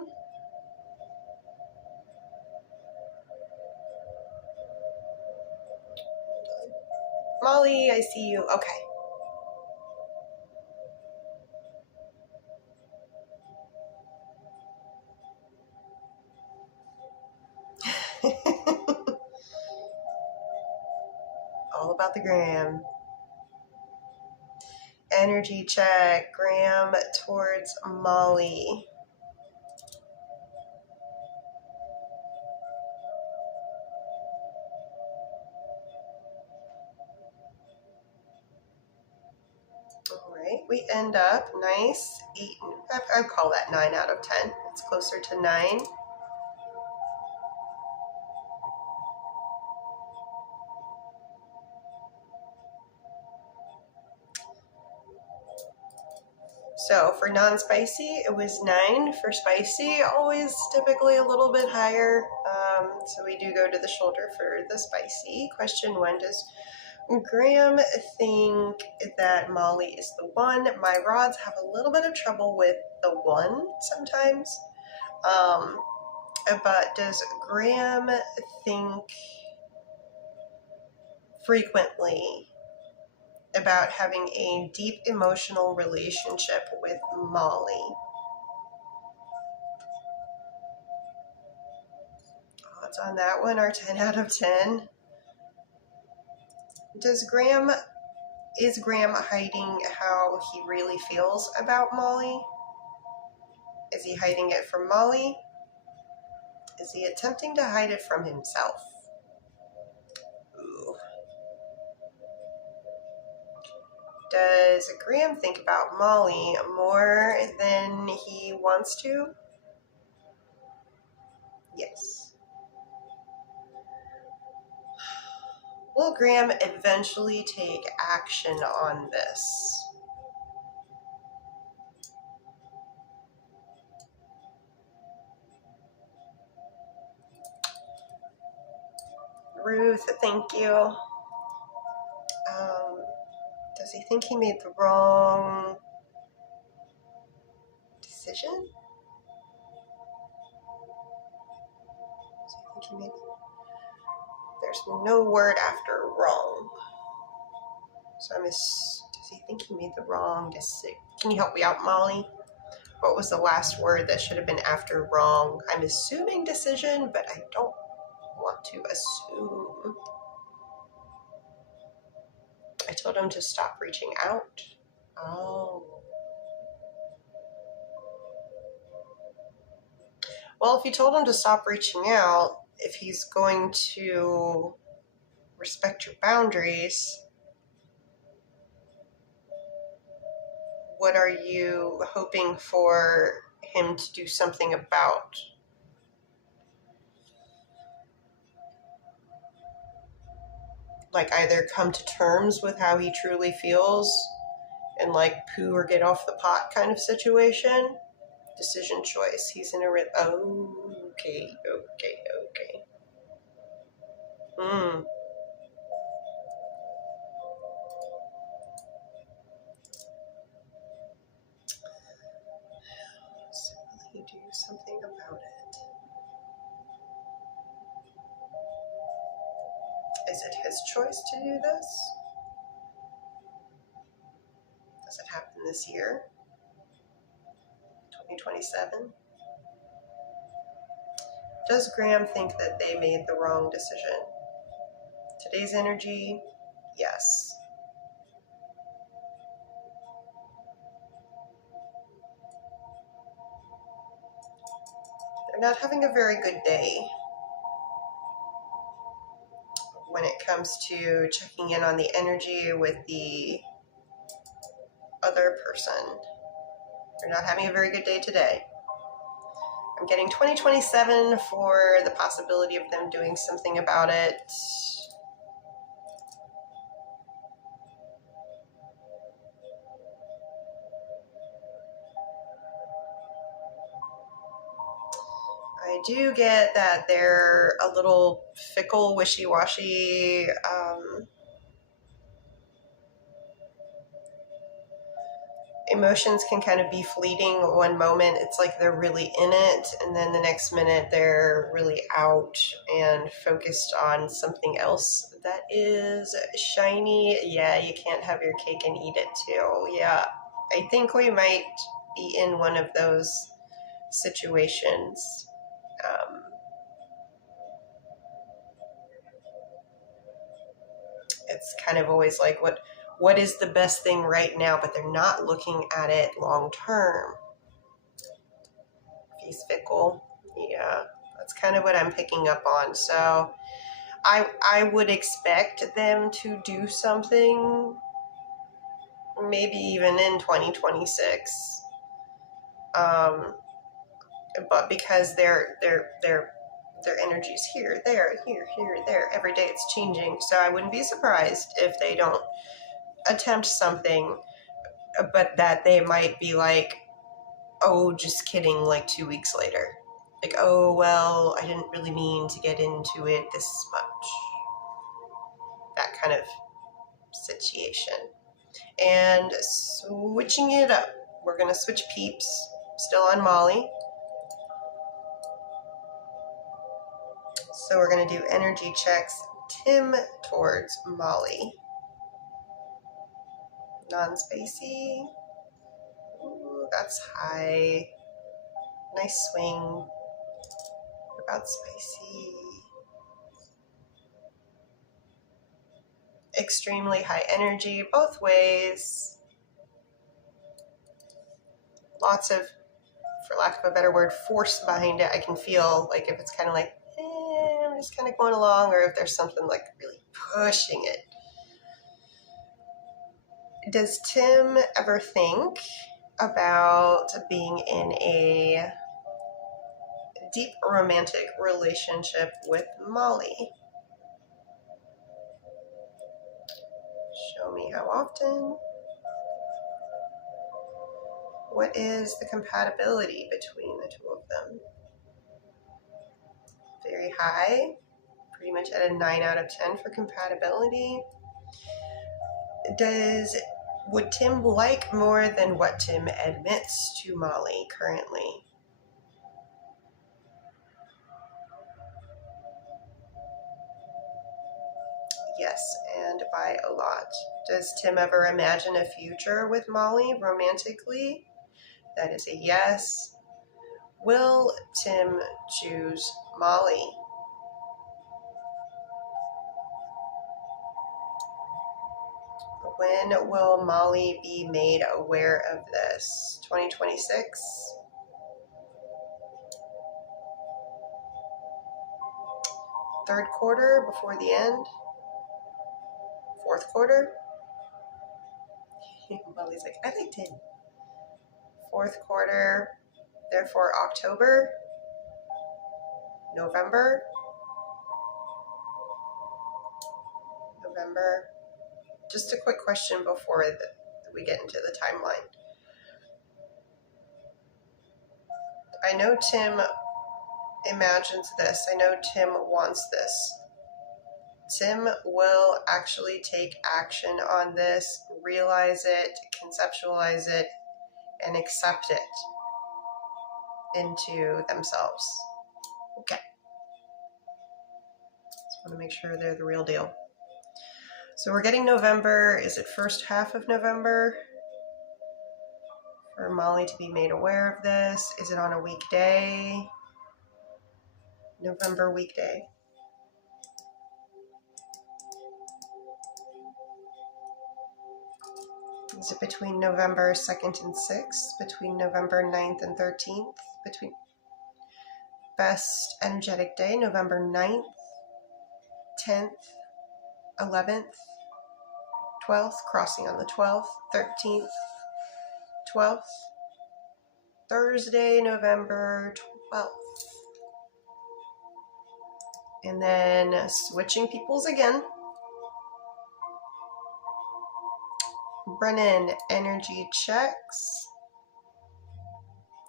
Molly, I see you. Okay. All about the gram. Energy check. Gram towards Molly. All right, we end up nice 8. I'd call that 9 out of 10. It's closer to 9. So for non-spicy, it was 9. For spicy, always typically a little bit higher. So we do go to the shoulder for the spicy. Question 1, does Graham think that Molly is the one? My rods have a little bit of trouble with the 1 sometimes. But does Graham think frequently about having a deep emotional relationship with Molly? Odds on that one are 10 out of 10. Is Graham hiding how he really feels about Molly? Is he hiding it from Molly? Is he attempting to hide it from himself? Ooh. Does Graham think about Molly more than he wants to? Yes. Will Graham eventually take action on this? Ruth, thank you. Does he think he made the wrong decision? Does he think he made... There's no word after wrong. So does he think he made the wrong decision? Can you help me out, Molly? What was the last word that should have been after wrong? I'm assuming decision, but I don't want to assume. I told him to stop reaching out. Oh. Well, if you told him to stop reaching out, if he's going to respect your boundaries, what are you hoping for him to do something about? Like either come to terms with how he truly feels and like poo or get off the pot kind of situation? Decision choice. He's in a okay. So will he do something about it? Is it his choice to do this? Does it happen this year? 2027? Does Graham think that they made the wrong decision? Today's energy, yes. They're not having a very good day when it comes to checking in on the energy with the other person. They're not having a very good day today. I'm getting 2027 for the possibility of them doing something about it. I do get that they're a little fickle, wishy-washy. Emotions can kind of be fleeting. One moment it's like they're really in it, and then the next minute they're really out and focused on something else that is shiny. Yeah, you can't have your cake and eat it too. Yeah, I think we might be in one of those situations. It's kind of always like what is the best thing right now, but they're not looking at it long term. He's fickle. Yeah, that's kind of what I'm picking up on. So I would expect them to do something maybe even in 2026. But because their energy's here, there, every day it's changing. So I wouldn't be surprised if they don't attempt something, but that they might be like, oh, just kidding, like 2 weeks later. Like, oh, well, I didn't really mean to get into it this much. That kind of situation. And switching it up. We're going to switch peeps. Still on Molly. So we're going to do energy checks. Tim towards Molly. Non-spacey. Ooh, that's high. Nice swing. What about spicy? Extremely high energy both ways. Lots of, for lack of a better word, force behind it. I can feel like if it's kind of like, I'm just kind of going along, or if there's something like really pushing it. Does Tim ever think about being in a deep romantic relationship with Molly? Show me how often. What is the compatibility between the two of them? Very high, pretty much at a 9 out of 10 for compatibility. Would Tim like more than what Tim admits to Molly currently? Yes, and by a lot. Does Tim ever imagine a future with Molly romantically? That is a yes. Will Tim choose Molly? When will Molly be made aware of this? 2026? Third quarter before the end? Fourth quarter? Molly's like, I liked it. Fourth quarter, therefore October? November? Just a quick question before we get into the timeline. I know Tim imagines this. I know Tim wants this. Tim will actually take action on this, realize it, conceptualize it, and accept it into themselves. Okay. Just want to make sure they're the real deal. So we're getting November. Is it first half of November for Molly to be made aware of this? Is it on a weekday? November weekday. Is it between November 2nd and 6th? Between November 9th and 13th? Between best energetic day, November 9th, 10th, 11th, 12th, crossing on the 12th, 13th, 12th, Thursday, November 12th. And then switching peoples again. Brennan, energy checks.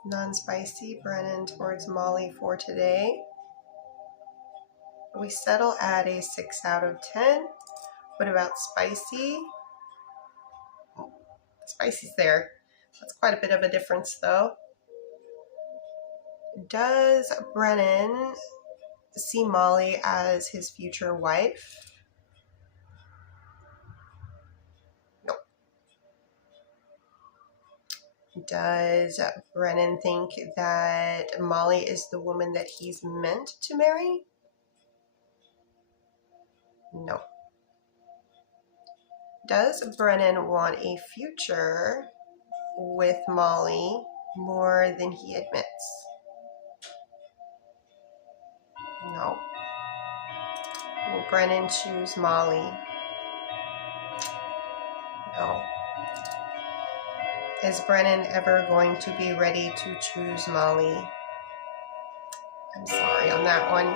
Non-spicy, Brennan towards Molly for today. We settle at a 6 out of 10. What about spicy? Spicy's there. That's quite a bit of a difference though. Does Brennan see Molly as his future wife? No. Does Brennan think that Molly is the woman that he's meant to marry? No. Does Brennan want a future with Molly more than he admits? No. Will Brennan choose Molly? No. Is Brennan ever going to be ready to choose Molly? I'm sorry on that one.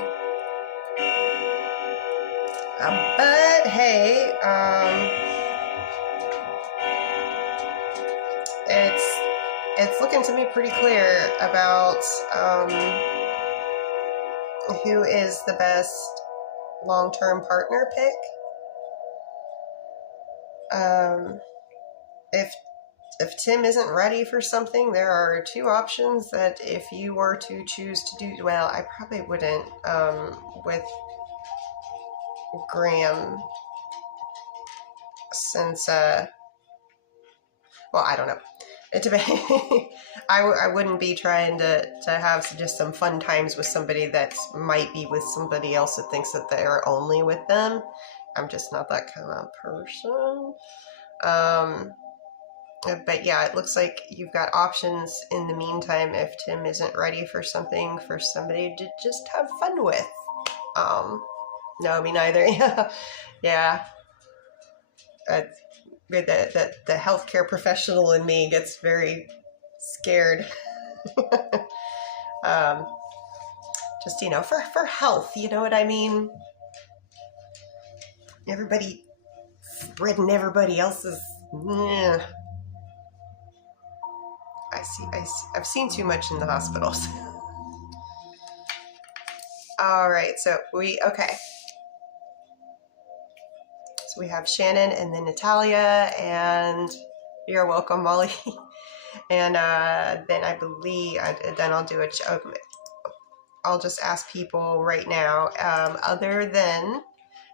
But hey, it's looking to me pretty clear about who is the best long-term partner pick. If Tim isn't ready for something, there are two options that if you were to choose to do, well, I probably wouldn't with Graham, since well, I don't know. I wouldn't be trying to have just some fun times with somebody that might be with somebody else that thinks that they're only with them. I'm just not that kind of person. But yeah, it looks like you've got options in the meantime if Tim isn't ready for something for somebody to just have fun with. No, me neither. Yeah. the healthcare professional in me gets very scared. um, just, for health, you know what I mean? Everybody spreading everybody else's. I've seen too much in the hospitals. All right, so okay. So we have Shannon and then Natalia, and you're welcome, Molly. And then I believe, then I'll do it. I'll just ask people right now,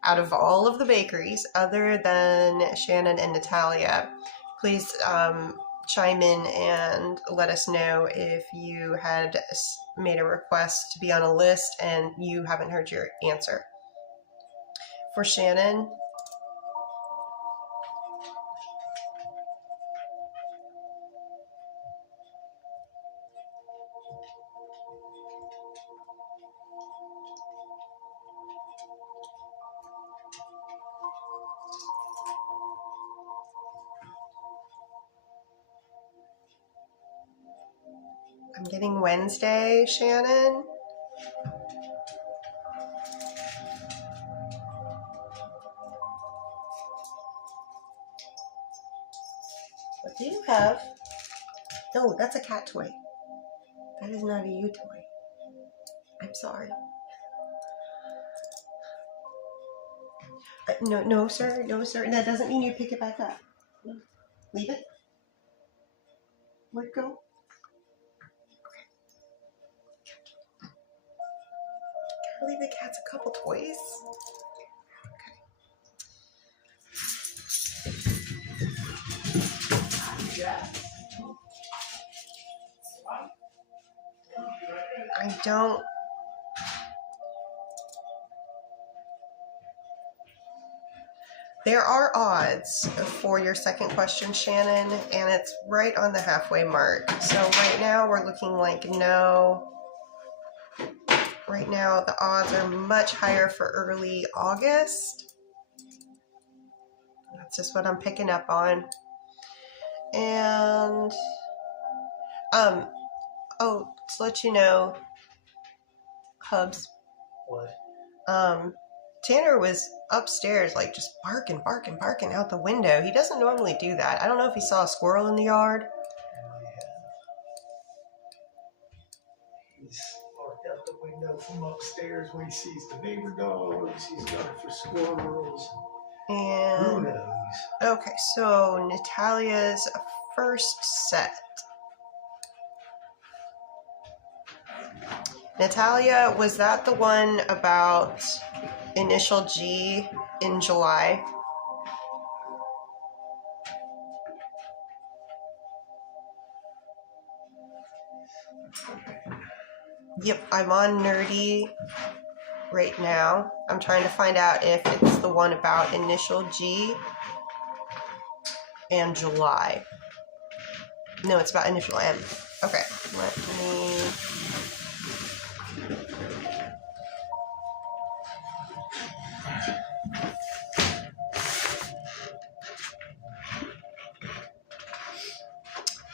out of all of the bakeries, other than Shannon and Natalia, please chime in and let us know if you had made a request to be on a list and you haven't heard your answer. For Shannon, I'm getting Wednesday, Shannon. What do you have? No, that's a cat toy. That is not a you toy. I'm sorry. No, sir. No, sir. That doesn't mean you pick it back up. No. Leave it. Where'd it go? Can I leave the cats a couple toys? I don't. There are odds for your second question, Shannon, and it's right on the halfway mark. So right now we're looking like no. Right now the odds are much higher for early August. That's just what I'm picking up on. And to let you know, Hubs. What? Tanner was upstairs, like just barking out the window. He doesn't normally do that. I don't know if he saw a squirrel in the yard. He's barked out the window from upstairs when he sees the neighbor dogs. He's got it for squirrels. And who knows? Okay, so Natalia's first set. Natalia, was that the one about initial G in July? Yep, I'm on Nerdy right now. I'm trying to find out if it's the one about initial G and July. No, it's about initial M. Okay, let me...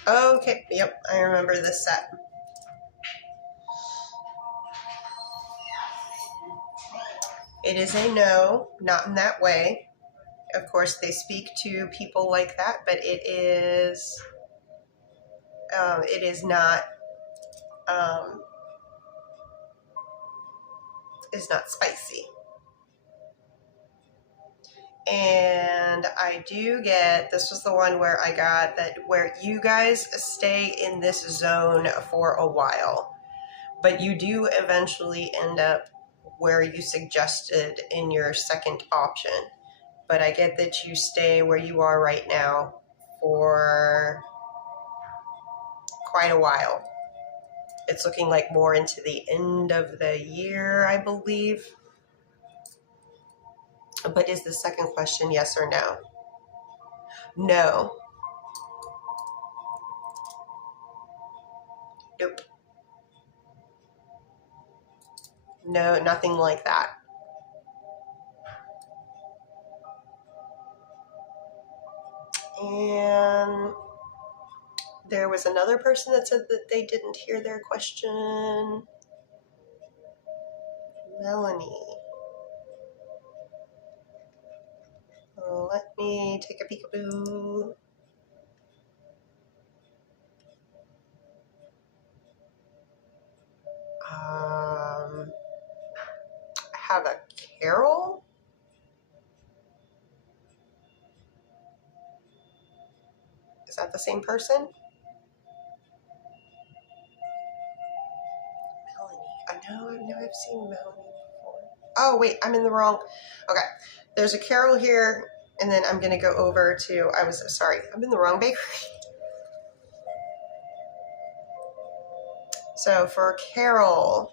Okay, yep, I remember this set. It is a no, not in that way. Of course, they speak to people like that, but it is not spicy. And I do get, this was the one where I got that, where you guys stay in this zone for a while, but you do eventually end up where you suggested in your second option. But I get that you stay where you are right now for quite a while. It's looking like more into the end of the year, I believe. But is the second question yes or no? No. Nope. No, nothing like that. And there was another person that said that they didn't hear their question. Melanie. Let me take a peekaboo. I have a Carol. Is that the same person? Melanie. I know I've seen Melanie before. Oh, wait, I'm in the wrong. Okay. There's a Carol here, and then I'm going to go over to, I'm in the wrong bakery. So for Carol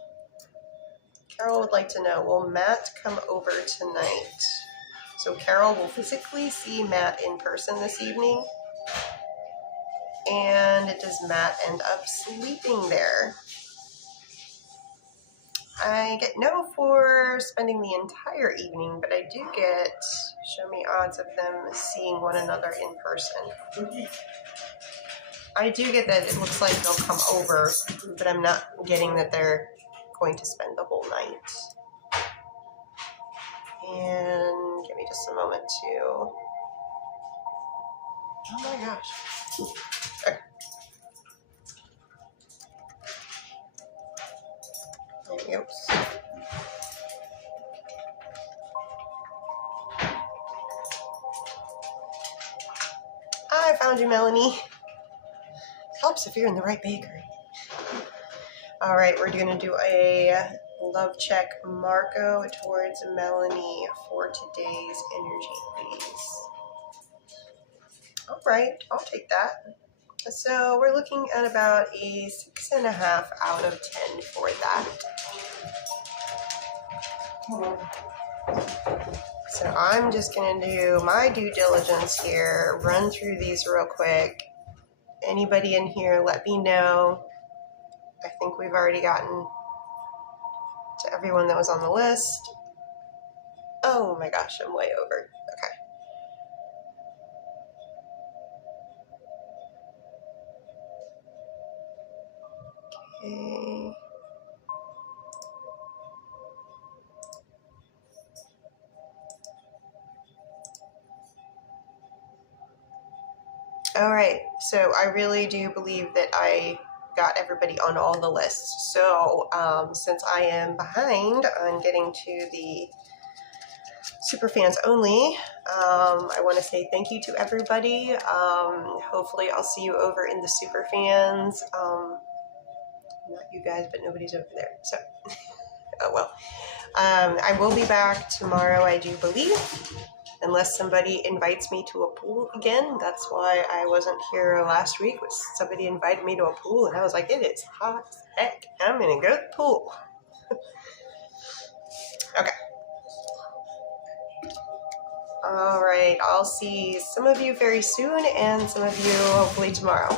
would like to know, will Matt come over tonight? So Carol will physically see Matt in person this evening. And does Matt end up sleeping there? I get no for spending the entire evening, but I do get show me odds of them seeing one another in person. I do get that it looks like they'll come over, but I'm not getting that they're going to spend the whole night. And give me just a moment to... Oh my gosh. Okay. There we go. I found you, Melanie. Helps if you're in the right bakery. All right, we're going to do a love check Marco towards Melanie for today's energy, please. All right, I'll take that. So we're looking at about a 6.5 out of 10 for that. So I'm just going to do my due diligence here, run through these real quick. Anybody in here, let me know. I think we've already gotten to everyone that was on the list. Oh my gosh, I'm way over. Okay. Okay. All right, so I really do believe that I got everybody on all the lists. So since I am behind on getting to the super fans only, I want to say thank you to everybody. Hopefully I'll see you over in the super fans. Not you guys, but nobody's over there. So, oh well. I will be back tomorrow, I do believe. Unless somebody invites me to a pool again. That's why I wasn't here last week. Somebody invited me to a pool, and I was like, it is hot as heck. I'm going to go to the pool. Okay. All right. I'll see some of you very soon, and some of you hopefully tomorrow.